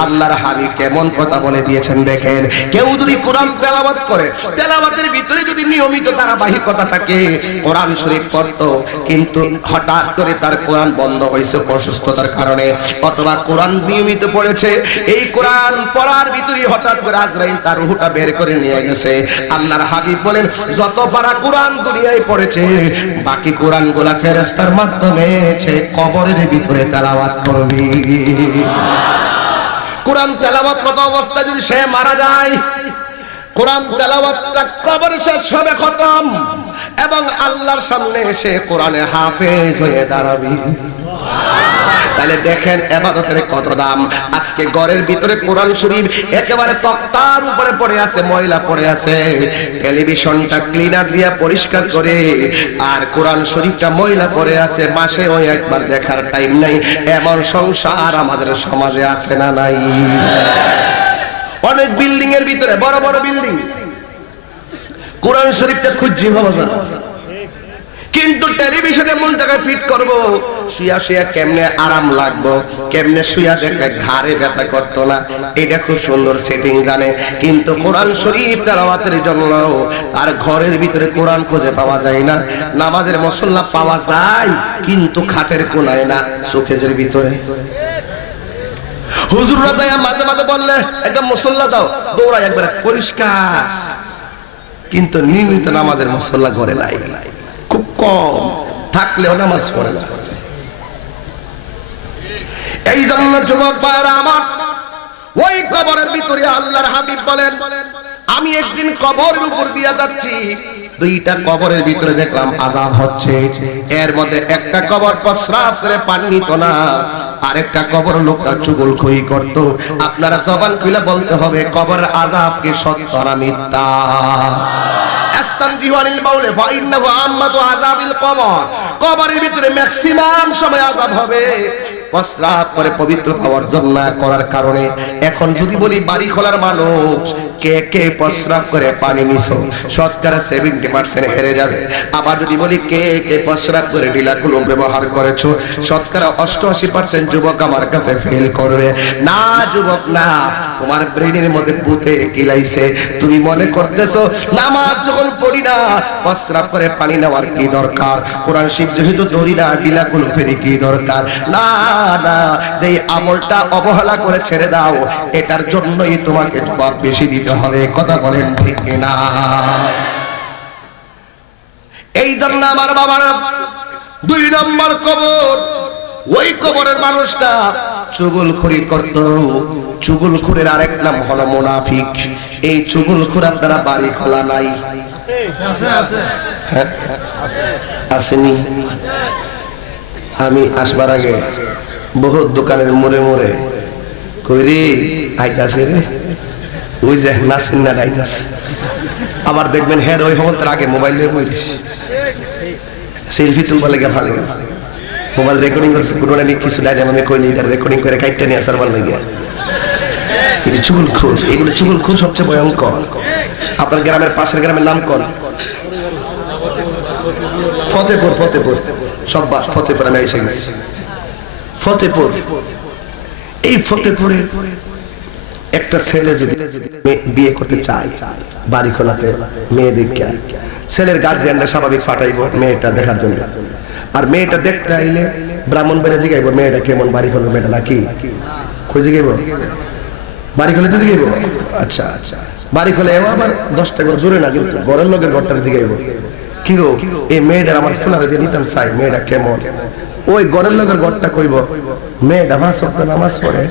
আল্লাহর হাবিব কেমন কথা বলে দিয়েছেন দেখেন। কেউ যদি কোরআন তেলাওয়াত করে, তেলাওয়াতের ভিতরে যদি নিয়মিত ধারাবাহিকতা থাকে, কোরআন শরীফ পড়তো, কিন্তু হঠাৎ করে তার কোরআন বন্ধ হয়েছে অসুস্থতার কারণে, অথবা কোরআন নিয়মিত পড়েছে, এই কোরআন পড়ার ভিতরে হঠাৎ করে আজরাইল তার রূহটা বের করে নিয়ে গেছে। আল্লাহর হাবিব বলেন, যত পারা কোরআন দুনিয়ায় পড়েছে, বাকি কোরআনগুলা ফেরেশতার মাধ্যমে সে কবরের ভিতরে তেলাওয়াত করবে। কোরআন তেলাওয়াতরত অবস্থায় যদি সে মারা যায়, কোরআন তেলাওয়াতটা কবরে শেষ হবে, খতম, এবং আল্লাহর সামনে সে কোরআনে হাফেজ হয়ে দাঁড়াবে। তাহলে দেখেন ইবাদতের কত দাম। আজকে ঘরের ভিতরে কোরআন শরীফ একেবারে তক্তার উপরে পড়ে আছে, ময়লা পড়ে আছে, টেলিভিশনটা ক্লিনার দিয়ে পরিষ্কার করে, আর কোরআন শরীফটা ময়লা পড়ে আছে, মাসে ওই একবার দেখার টাইম নাই। এমন সংসার আমাদের সমাজে আছে না নাই? অনেক বিল্ডিং এর ভিতরে, বড় বড় বিল্ডিং, কোরআন শরীফটা খুঁজছি ভাবা যায়, কিন্তু টেলিভিশনে এমন জায়গায় ফিট করব, শুয়া শুয়া কেমনে আরাম লাগবো, কেমনে শুয়া দেখলে ঘাড়ে ব্যথা করতো না, এটা খুব সুন্দর সেটিং জানে। কিন্তু কোরআন শরীফ তেলাওয়াতের জন্য তার ঘরের ভিতরে কোরআন খুঁজে পাওয়া যায় না। নামাজের মুসল্লা পাওয়া যায়, কিন্তু খাটের কোনায় না, শোকেজের ভিতরে। হুজুররা যায় মাঝে মাঝে বললে একটা মুসল্লা দাও, দৌড়ায় একবার পরিষ্কার, কিন্তু নিয়মিত নামাজের মুসল্লা ঘরে নাই, খুব কম, থাকলেও নামাজ পড়ে না। এই জন্য যুবক ভাইরা আমার, ওই কবরের ভিতরে আল্লাহর হাবিব বলেন, আমি একদিন কবরের উপর দিয়ে যাচ্ছি, দুইটা কবরের ভিতরে দেখলাম আযাব হচ্ছে। এর মধ্যে একটা কবর প্রস্রাব করে পানি নিত না, আরেকটা কবর লোকটা চুগলখড়ি করত। আপনারা জবান খুলে বলতে হবে, কবরের আযাব কি সত্য না মিথ্যা? আস্তানজিওয়ানিল বাউলে ফাইন্নাহু আম্মাতু আযাবিল কবর, কবরের ভিতরে ম্যাক্সিমাম সময় আযাব হবে প্রস্রাব করে পবিত্রতা অর্জন না করার কারণে। এখন যদি বলি বাড়ি খোলার মানুষ কে কে প্রস্রাব করে পানি নিছো, শতকরা 70% হেরে যাবে। আবার যদি বলি কে কে প্রস্রাব করে ঢিলাগুলো ব্যবহার করেছো, শতকরা 88% যুবক আমার কাছে ফেল করবে। না যুবক না, তোমার ব্রেনের মধ্যে ভূতে কিলাইছে। তুমি মনে করতেছো নামাজ যখন পড়ি না, প্রস্রাব করে পানি নেওয়ার কি দরকার, কোরআন শরীফ যেহেতু ধরি না, ঢিলাগুলো ফেরি কি দরকার? না না, যেই আমলটা অবহেলা করে ছেড়ে দাও, এটার জন্যই তোমাকে জবাব বেশি দিতে হবে। কথা বলেন ঠিক না? এই জন্য আমার বাবারা, 2 নম্বর কবর, ওই কবরের মানুষটা চুগলখড়ি করত। চুগলখড়ের আরেক নাম হলো মুনাফিক। এই চুগলখড় আপনারা বাড়ি খোলা নাই? আসেনি? আমি আসবার আগে বহুত দোকানের মোড়ে মোড়ে কইরি আইতাছে রে, ওই যে নাসিন না আইতাছে। আবার দেখবেন হ্যাঁ ওই হমতের আগে মোবাইল নিয়ে বইলিস, সেলফি তুলবা লেগে ভালো, মোবাইল রেকর্ডিং করছে, কোনো কিছু ডাইরে আমি কইলি এটা রেকর্ডিং করে কাইটটা নিয়ে আসার ভালো লাগে। এটা চুগলখোর, এগুলো চুগলখোর সবচেয়ে ভয়ঙ্কর। আপনার গ্রামের পাশের গ্রামের নাম কোন? ফতেপুর। ফতেপুর সব ফতেপুর আমি এসে গেছি। ফতেপুর, এই ফতেপুরের একটা ছেলে যদি বিয়ে করতে চায়, বাড়ি খোলাতে মেয়ে দেখে, ছেলের গার্জিয়ানরা স্বাভাবিক পাঠাইবো মেয়েটা দেখার জন্য। আর মেয়েটা দেখতে আইলে ব্রাহ্মণ বেড়ে জিগাইব মেয়েটা কেমন, বাড়ি খোলো মেয়েটা নাকি খুঁজে গেব, বাড়ি খোলে তো জিগাইব। আচ্ছা আচ্ছা, বাড়ি খোলে আবার 10 টাকা জোরে না, কিন্তু ঘরের লোকের ঘরটা জিগাইব, কি গো এই মেয়েটার আমার সোনারে দিয়ে নিতাম চাই, মেয়েটা কেমন। ওই ঘরের লোকের ঘরটা কইব মেয়েটা 5 ওয়াক্ত নামাজ পড়ে,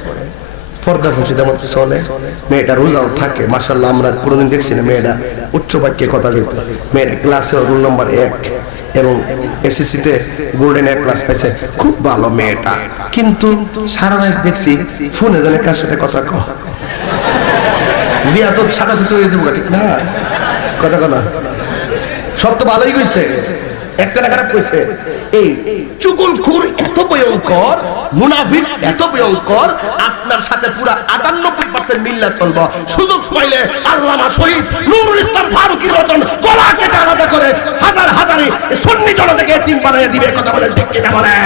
পর্দা ফুসিদের মতো চলে, মেয়েটা রোজাও থাকে, মাশাআল্লাহ। আমরা কোনোদিন দেখছি না মেয়েটা উচ্চ বাক্যে কথা বলতে। মেয়েটা ক্লাসে রোল নম্বর 1 এবং এসএসসিতে গোল্ডেন এ প্লাস পাইছে, খুব ভালো মেয়েটা। কিন্তু সারা রাত দেখছি ফোনে জানে কার সাথে কথা কয়। বিয়া তো সাথে সাথে হয়ে যাবো, ঠিক না? কথা কথা সব তো ভালোই কইছে, একটা না খারাপ কইছে এই চুগলখোর এত ভয়ঙ্কর, মুনাফিক এত ভয়ঙ্কর, আপনার সাথে পুরা 98% মিল্লা চলবো। সুযোগ পাইলে আল্লামা শহীদ নুরুল ইসলাম ফারুকীর মতন গলা কেটে আলাদা করে হাজার হাজারে সুন্নি জনতাকে এতিম বানিয়ে দিবে। কথা বলেন ঠিক কিনা বলেন?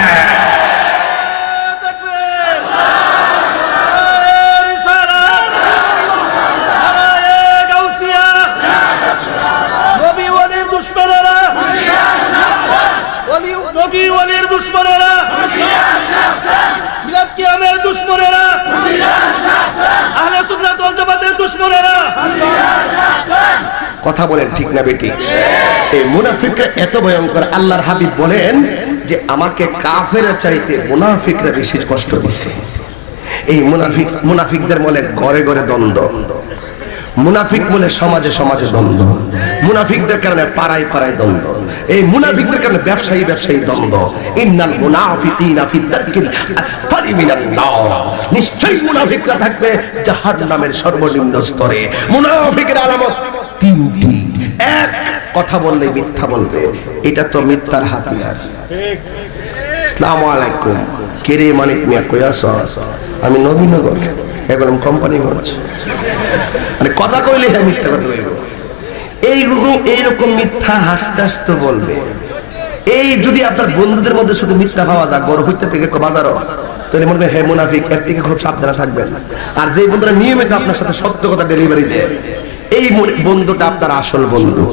কথা বলেন ঠিক না বেটি? এই মুনাফিকরা এত ভয়ঙ্কর, আল্লাহর হাবিব বলেন যে আমাকে কাফেরের চাইতে মুনাফিকরা বেশি কষ্ট দিচ্ছে। এই মুনাফিকদের বলে ঘরে ঘরে দ্বন্দ্ব, মুনাফিক বলে সমাজে সমাজে দ্বন্দ্ব, মুনাফিকদের কারণে পাড়ায় পাড়ায় দ্বন্দ্ব, এই মুনাফিকদের কারণে ব্যবসায়ী ব্যবসায়ী দ্বন্দ্ব। ইন্নাল মুনাফিকিনা ফি দারকিল আসফালি মিনান নার, নিশ্চয়ই মুনাফিকরা থাকবে জাহান্নামের সর্বনিম্ন স্তরে। মুনাফিকের আলামত তিনটি। এক, কথা বললে মিথ্যা বলবে, এটা তো মিথ্যার হাতিয়ার। আসসালামু আলাইকুম, কে রে মানিক মিয়া কই আছো? আমি নবীনগর, এগুলো কোম্পানি করছে, মানে কথা কইলে হ্যাঁ মিথ্যা কথা কইব। এইরকম মিথ্যা হাসতে হাসতে বলবে। এই যদি আপনার বন্ধুদের মধ্যে শুধু মিথ্যা পাওয়া যায়, গড় হইতে থেকে বাজারও, তাহলে মনে হয় হে মুনাফিক, এর থেকে খুব সাবধানে থাকবেন। আর যে বন্ধুরা নিয়মিত আপনার সাথে সত্য কথা ডেলিভারি দেয়, এই বন্ধুটা আপনার আসল বন্ধু।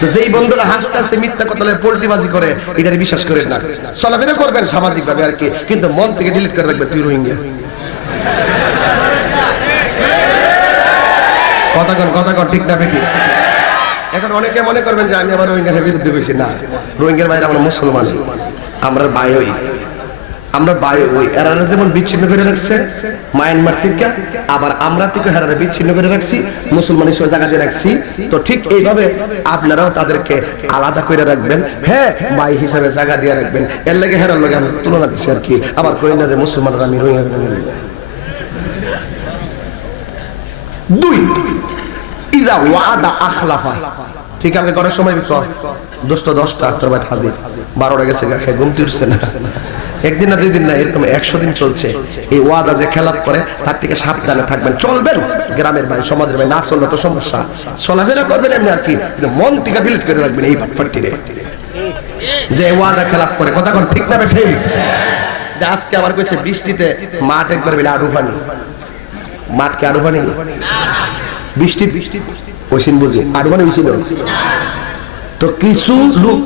তো যেই বন্ধুরা হাসতে হাসতে মিথ্যা কথা বলে পোল্ট্রিবাজি করে, এটা বিশ্বাস করেন না। চলাফেরা করবেন সামাজিক ভাবে আর কি, কিন্তু মন থেকে ডিলিট করে রাখবেন তুই রোহিঙ্গা। কথা কন ঠিক না বেটি? এখন অনেকে মনে করবেন যে আমি আবার রোহিঙ্গার বিরুদ্ধে বেশি না। রোহিঙ্গার বাইরে আমরা মুসলমান, আমরা বায়ু এরা যেমন বিচ্ছিন্ন করে রাখছে মায়ানমার থেকে, আবার আমরা থেকে হেরারে বিচ্ছিন্ন করে রাখছি, মুসলমান হিসেবে জায়গা দিয়ে রাখছি। তো ঠিক এইভাবে আপনারাও তাদেরকে আলাদা করে রাখবেন, হ্যাঁ ভাই হিসাবে জায়গা দিয়ে রাখবেন। এর লাগে হেরার লগে আমি তুলনা দিচ্ছি আর কি। আবার রোহিঙ্গা যে মুসলমানরা আমি রোহিঙ্গা। দুই, ইজা ওয়াদা আখলাফা, ঠিক আছে করার সময় দোস্ত 10টা তোর ভাই হাজির, 12টা গেছে হে ঘুমতে উঠছে না। একদিন না দুই দিন না, এরকম 100 দিন চলছে। এই ওয়াদা যে খেলাপ করে তার থেকে সাবধানে থাকবেন। চলবেন গ্রামের ভাই সমাজের ভাই, না চললে তো সমস্যা। চলাফেরা করবেন এমনি আর কি, মন থেকে ডিলিট করে রাখবেন এই ফাটফাটিরে যে ওয়াদা খেলাপ করে। কথা কোন ঠিক না ঠিক? আজকে আবার কইছে বৃষ্টিতে মাঠ একবার বেলা আড়ু পানি, মাঠকে আড়ু পানি বৃষ্টি ওইসিন বুঝি আড়ু পানি হয়েছিল। তো কিছু লোক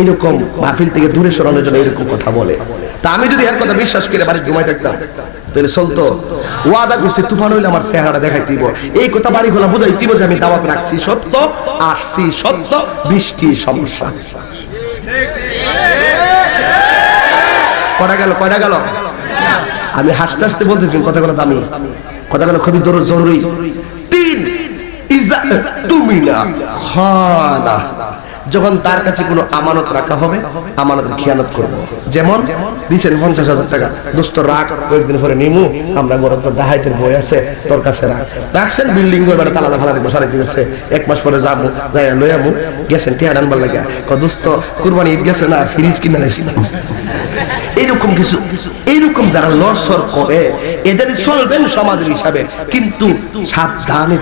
এরকম মাহফিল থেকে দূরে সরানোর জন্য এরকম কথা বলে। তা আমি যদি এর কথা বিশ্বাস করে বাড়ি ঘুমাই থাকতাম তাহলে চলতো। ওয়াদা করছি তুফান হইলে আমার চেহারাটা দেখাই দিব, এই কথা বাড়ি খোলা বুঝাই দিব যে আমি দাওয়াত রাখছি সত্য, আসছি সত্য, বৃষ্টি সমস্যা। কয়টা গেল? আমি হাসতে হাসতে বলতেছি কথাগুলো দামি, কথাগুলো খুবই জরুরি। তিন, যখন তার কাছে কোনো আমানত রাখা হবে, আমানতের খেয়ানত করবো। যেমন দিচ্ছেন 50,000 টাকা, দোস্ত রাখ, কয়েকদিন পরে নিমু, আমরা বড় তোর ডাহাইতের বই আছে তোর কাছে রাখছেন, বিল্ডিং তালা ভাড়া রাখবো, সারা ঠিক আছে 1 মাস পরে যাবো, যাই লইয়ামু, গেছেন টিয়া আনবার লাগে, দোস্ত কুরবানি ঈদ গেছে না, ফ্রিজ কিনে নিয়েছিলাম। এইরকম যারা লড়সর করে এদের চলবেন সমাজের হিসাবে, কিন্তু সাবধানে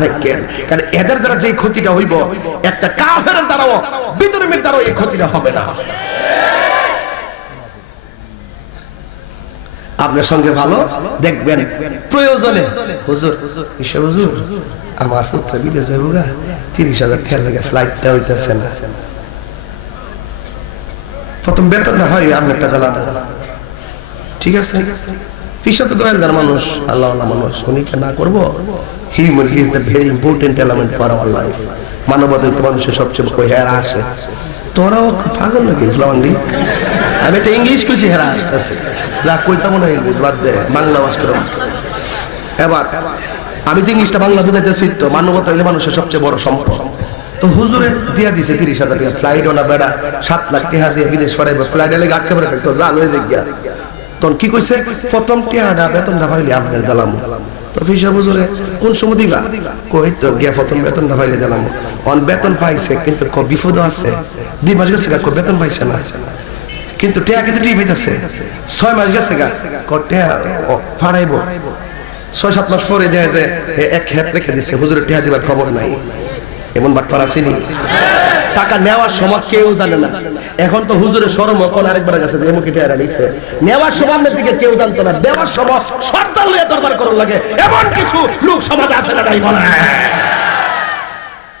থাকেন, কারণ এদের দ্বারা যে ক্ষতিটা হইব, একটা কাফেরের দ্বারাও, বিধর্মীর দ্বারাও এই ক্ষতিটা হবে না। আপনার সঙ্গে ভালো দেখবেন, প্রয়োজনে হুজুর আমার পুত্র বিদেশ যাবো গা, 30,000 টাকা লাগে, ফ্লাইটটা হইতেছে না, প্রথম বেতনটা ভাই আপনারটা দিলাম, ঠিক আছে? ফিসা তো দয়ালদার মানুষ, আল্লাহ মানুষ, উনি না করবো। Human is the very important element for our life. মানবতাই তো মানুষের সবচেয়ে বড় হেরা আসে। তোরাও পাগল নাকি ফ্লাওয়ান্ডি? আমি একটা ইংলিশ কইছি, হেরা আসতেছে, যা কইতাম না ইংলিশ বাদ দে, বাংলা বাস করে। এবার আমি তো ইংলিশটা বাংলা বুঝাইতেছি। তো মানবতা হইলে মানুষের সবচেয়ে বড় সম্পদ। তো হুজুরে দিয়া দিছে 30,000 টাকা, ফ্লাইট ওনা বেড়া 7 লাখ টাকা দিয়ে বিদেশ পাঠাইব, ফ্লাইটে লেগে আটকে পড়ে থাকতো, জান হয়ে যাই। তখন কি কইছে, প্রথম টিয়াটা বেতনটা পাইলে আপনার দিলাম, তো ফিসা বুঝরে কোন সময় দিবা কই তো গিয়া প্রথম বেতনটা পাইলে দিলাম অন বেতন পাইছে কিন্তু ক বিপদ আছে 2 মাস গেছে কো বেতন পাইছে না কিন্তু টিয়া কিন্তু টিয়া পাইতাছে 6 মাস গেছে গা কটে ফাড়াইবো 6-7 মাস পরে দেয় যে এক হাত রেখে দিছে হুজুরের টিয়া দিবার খবর নাই এমন বাটপার আসেনি টাকা নেওয়ার সময় কেউ জানে না এখন তো হুজুরের শরম কোন আরেকবার কাছে যে মুখে টিয়া নিছে নেওয়ার সময়ের দিকে কেউ জানতো না দেওয়ার সময় সর্দার লইয়া দরবার করার লাগে এমন কিছু লোক সমাজ আছে না তাই বলে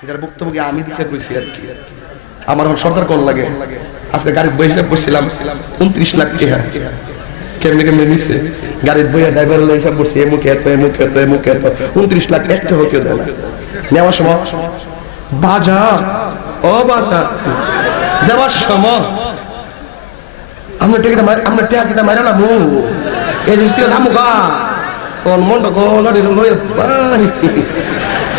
এটার বক্তব্য আমি দিকে কইছি আর কি আমার সর্দার কোন লাগে আজকে গাড়ির বই হিসাব করছিলাম 29 লাখ টাকা কেমনে কেমনে নিছে গাড়ির বইয়া ড্রাইভার লই হিসাব করছি এ মুখে এত 29 লাখ একটা হোক দেয় না নেওয়ার সময় বাজার ও বাজার দেওয়ার সময় আমরা টেকা কিনা মাইরালাম এই জিনিস থেকে যাবো গা তোর মনটা গোলারি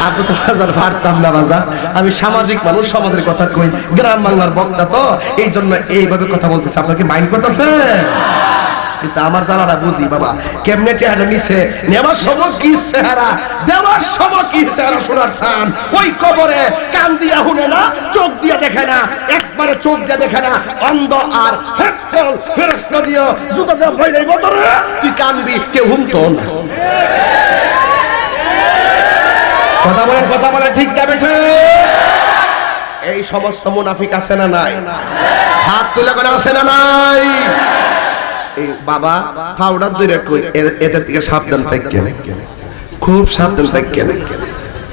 আপনি তো হাজার পারতাম না বাজার আমি সামাজিক মানুষ সমাজের কথা কই গ্রাম বাংলার বক্তা তো এই জন্য এইভাবে কথা বলতেছে আপনার কি মাইন্ড করতেছে কিন্তু আমার জানাটা বুঝি বাবা কেমনে টেহাটা নিছে নেবার সময় কি চেহারা দেওয়ার সময় কি চেহারা শোনার চান ওই কবরে কান দিয়া শুনে না চোখ দিয়া দেখে না একবারে চোখ দিয়া দেখে না অন্ধ আর হেক্কল ফেরেশতা দিয়া জুতা দেওয়া ভয় নাই বতরে তুই কানবি কেউ হুমতো না কথা বলেন ঠিক যাবে ঠিক এই সমস্ত মুনাফিক আছে না নাই হাত তুলে করে আছে না নাই এই বাবা পাউডার দইরা কই এদের থেকে সাবধান থাকেন খুব সাবধান থাকেন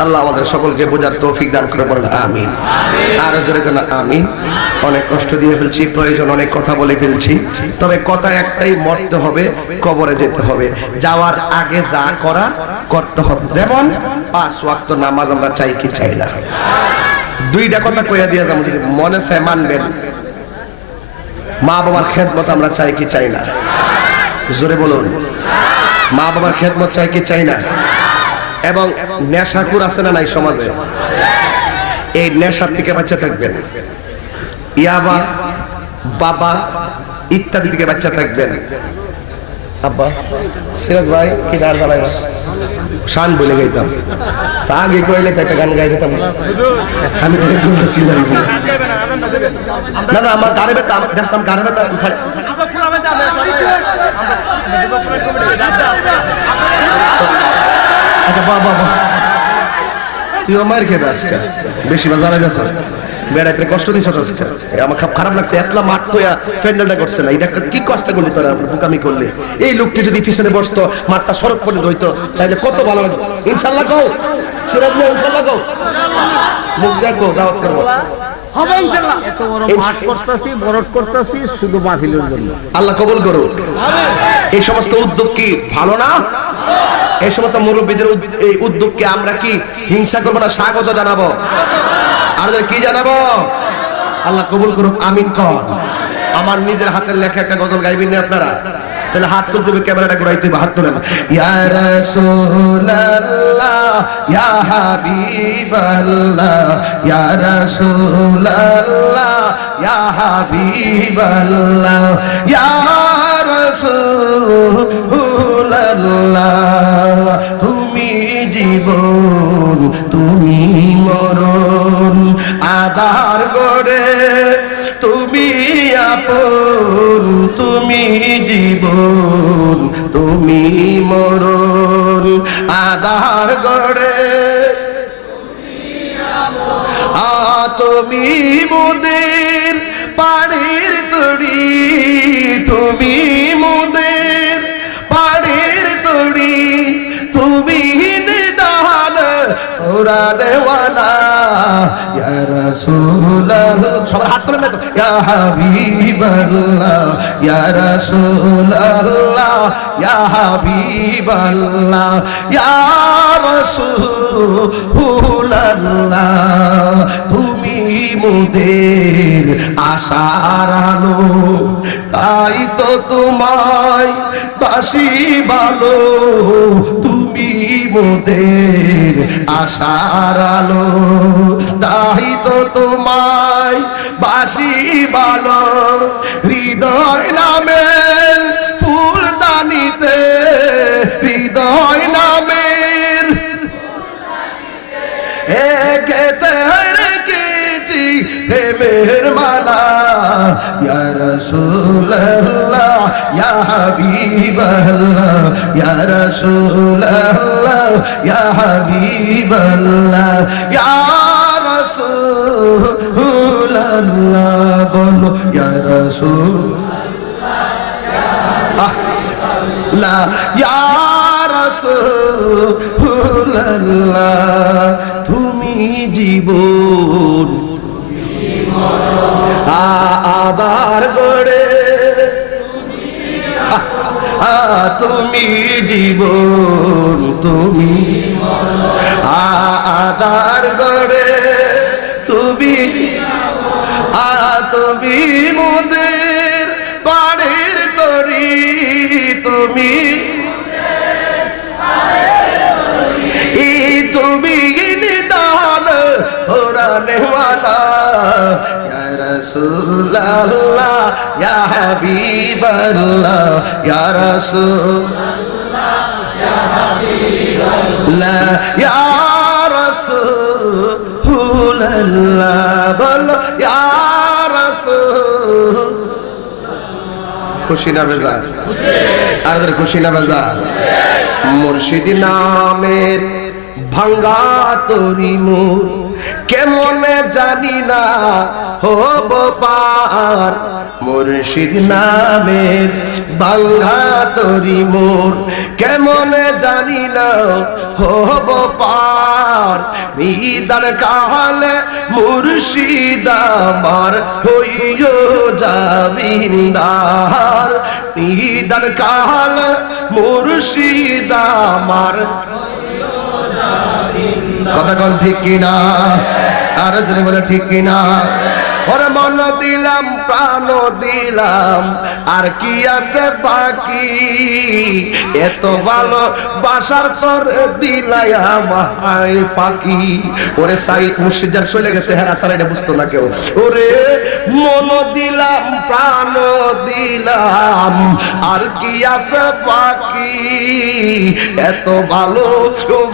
আল্লাহ আমাদের সকলকে বোঝার তৌফিক দান করে বলেন আমিন আর জোরে কোন আমিন অনেক কষ্ট দিয়ে ফেলছি প্রয়োজন অনেক কথা বলে ফেলছি তবে কথা একটাই মরতে হবে কবরে যেতে হবে যাওয়ার আগে যা করার করতে হবে যেমন 5 ওয়াক্ত নামাজ আমরা চাই কি চাই না দুইটা কথা কইয়া দিয়া যাবো যদি মনে চায় মানবেন মা বাবার খেদমত আমরা চাই কি চাই না জোরে বলুন মা বাবার খেদমত চাই কি চাই না এবং নেশাখোর আছে না নাই সমাজে এই নেশার থেকে বাচ্চা থাকবেন ইয়াবা বাবা ইত্যাদি থেকে বাচ্চা থাকবেন আব্বা সিরাজ ভাই কি গান গায় শান বলে গাইতাম তা আগে কইলে তো একটা গান গাই দিতাম আমি তো বলতেছিলাম না না আমার গারে বেতা আমার দেখলাম গারে বেতা উঠায় আচ্ছা বাবা তুই আমার খেয়ে আজকে বেশি বাজারে গেছ বেড়াইতে কষ্ট দিছ আজকে আমার খুব খারাপ লাগছে এতলা মাঠ তো প্যান্ডেলটা করছে না এটা কি কষ্ট করলি তোরা বোকামি করলি এই লোকটি যদি পিছনে বসতো মাঠটা সড়ক পর্যন্ত হইতো তাহলে কত ভালো লাগতো ইনশাল্লাহ কও সিরাজ ভাই ইনশাল্লাহ কও মুখ দেখো দাওয়াত করব হবে ইনশাআল্লাহ এত বড় মাঠ করতেছি বড় করতেছি শুধু মাহফিলের জন্য আল্লাহ কবুল করুন এই সমস্ত উদ্যোগ কি ভালো না এই সমস্ত মুরব্বীদের এই উদ্যোগকে আমরা কি হিংসা করব না স্বাগত জানাবো আর কি জানাবো আল্লাহ কবুল করুক আমিন কর আমার নিজের হাতের লেখা একটা গজল গাইবেন না আপনারা তাহলে হাত তুলতে হবে ক্যামেরাটা ঘুরাইতে হবে হাত তুলেন ইয়া রাসূলুল্লাহ ইয়া হাবিবাল্লাহ ইয়া রাসূলুল্লাহ ইয়া হাবিবাল্লাহ ইয়া রাসূলুল্লাহ তুমি জীবন তুমি মরণ আধার গড়ে তুমি আপন তুমি জীবন তুমি মরণ আধার গড়ে তুমি মোদের পাড়ের তড়ি তুমি মোদের পাড়ের তড়ি তুমি নিদান ওরানেওয়ালা ইয়া রাসূলুল্লাহ সবার হাত তুলে না তো ইয়া হাবিবাল্লাহ ইয়া রাসূলুল্লাহ ইয়া হাবিবাল্লাহ ইয়া রাসূলুল্লাহ তুমি মোদের আশার আলো তাই তো তোমায় বাসি ভালো তুমি মোদের আশার আলো তাই তো তোমায় বাসি ভালো হৃদয় নামে ফুলদানিতে হৃদয় নামে রাসূলুল্লাহ ইয়া হাবিবাল্লাহ ইয়া রাসূলুল্লাহ ইয়া হাবিবাল্লাহ ইয়া রাসূলুল্লাহ বলো ইয়া রাসূলুল্লাহ ইয়া রাসূলুল্লাহ তুমি জীবন আদার গড়ে তুমি জীবন তুমি আদার গড়ে তুমি তুমি মোদের পাড়ের তরি তুমি তুমি নিদান কোরআনওয়ালা ইয়া রাসূলুল্লাহ ইয়া হাবিবাল্লাহ ইয়া রাসূলুল্লাহ ইয়া হাবিবাল্লাহ ইয়া রাসূলুল্লাহ বলো ইয়া রাসূল খুশি না বেজার আর খুশি না বেজার মুর্শিদ নামের ভাঙ্গা তরি মোর কেমনে জানি না হব পার মুর্শিদ নামের ভাঙ্গা তরি মোর কেমনে জানি না হব পার নিদান কালে মুর্শিদ আমার হইও জামিনদার নিদান কালে মুর্শিদ আমার কথা কোন ঠিক কিনা আর জোরে বলে ঠিক কিনা ওরে মন দিলাম প্রাণ দিলাম আর কি আছে বাকি এত ভালো বাসার তোর দিলাই আমায় ফাঁকি ওরে সাই মুর্শিদার চলে গেছে হেরা সারা এটা বুঝতো না কেউ ওরে মন দিলাম প্রাণ দিলাম আর কি আছে বাকি এত ভালো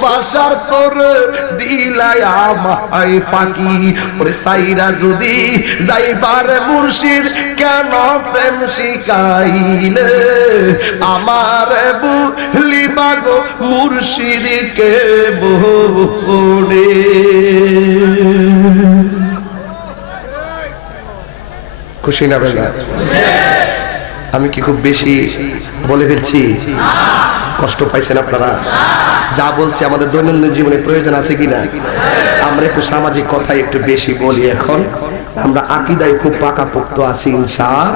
বাসার তোর দিলাই আমায় ফাঁকি ওরে সাইরা যদি যাইবার মুর্শিদ কেন প্রেম শিখাইলে আমার বুলিবা গো মুর্শিদকে বলে খুশি না বেজা আমি কি খুব বেশি বলে ফেলছি কষ্ট পাইছেন আপনারা যা বলছি আমাদের দৈনন্দিন জীবনে প্রয়োজন আছে কিনা আমরা একটু সামাজিক কথাই একটু বেশি বলি এখন আমরা আকীদায় খুব পাকাপোক্ত আছি ইনশাআল্লাহ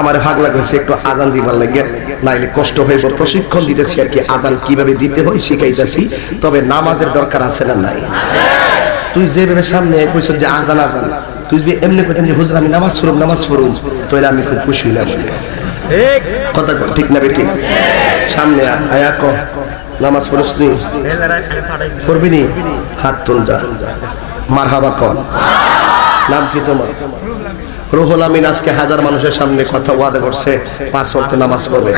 আমার ভাগ লাগছে একটু আজান দিবার লাগে নাইলে কষ্ট হইব প্রশিক্ষণ দিতেছি আর কি আজান কিভাবে দিতে হয় শিখাইতেছি তবে নামাজের দরকার আছে না নাই তুই যেভাবে সামনে কইছ যে আজান আজান তুই যদি এমনি কইতেন যে হুজুর আমি নামাজ পড়ুম তাহলে আমি খুব খুশি হইলাম ঠিক কথা ঠিক না ঠিক সামনে আয়া ক নামাজ পড়ছ নি পড়বি নি হাত তুল যা মারহাবা কর নাম কি তোমার রুহুল আমিন আজকে হাজার মানুষের সামনে কথা ওয়াদা করছে 5 ওয়াক্ত নামাজ পড়বে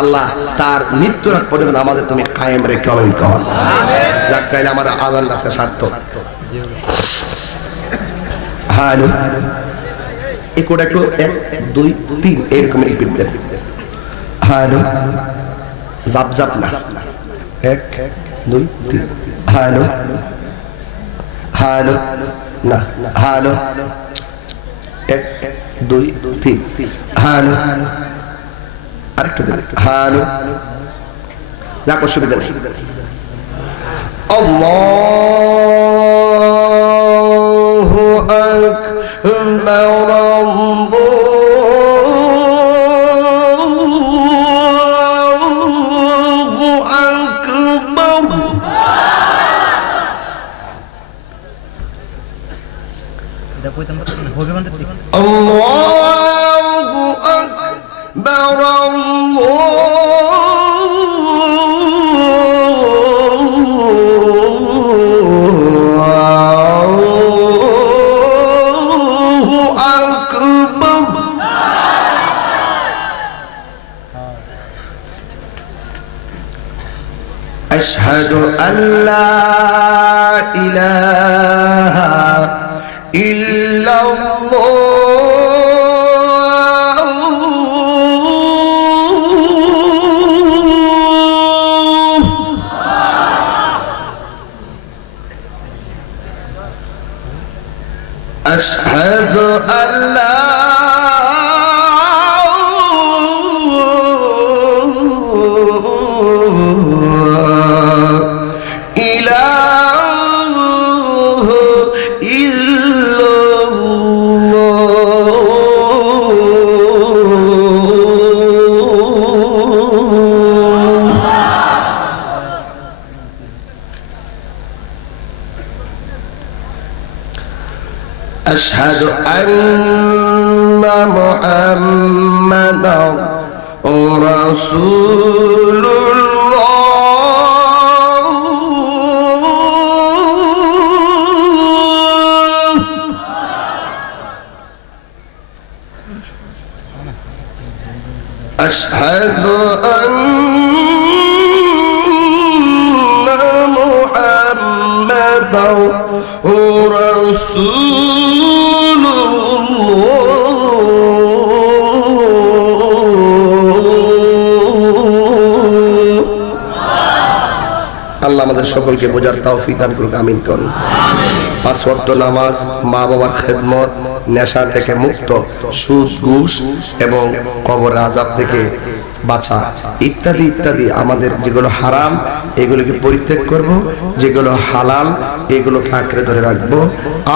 আল্লাহ তার মৃত্যুর আগ পর্যন্ত নামাজে তুমি কায়েম রেখে আমিন কর আমিন যাক কাইলে আমার আযান আজকে সার্থক হ্যালো এই কোড একটু 1 2 3 এরকম রিপিট দেন হ্যালো জাপ জাপ না 1 2 3 হ্যালো হ্যালো না হ্যালো 1 2 3 হ্যালো আরেকটু দেন হ্যালো যাক অসুবিধা নেই আল্লাহু আকবার Allahu Akbar Allahu Akbar Ashhadu an la ilaha illallah আশহাদু আল্লা أشهد أن محمدا رسول الله أشهد أن محمدا رسول আল্লাহ আমাদের সকলকে বোঝার তৌফিক দান করুক, আমিন করুন। পাঁচ ওয়াক্ত নামাজ, মা বাবার খেদমত, নেশা থেকে মুক্ত, সুদ ঘুষ এবং কবর আযাব থেকে বাঁচা ইত্যাদি ইত্যাদি আমাদের যেগুলো হারাম এগুলোকে পরিত্যাগ করব, যেগুলো হালাল এগুলোকে আঁকড়ে ধরে রাখবো।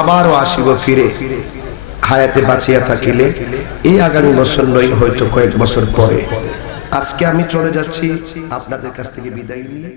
আবারও আসিব ফিরে হায়াতে বাঁচিয়া থাকিলে, এই আগামী বছর নয় হয়তো কয়েক বছর পরে। আজকে আমি চলে যাচ্ছি আপনাদের কাছ থেকে বিদায় নিয়ে।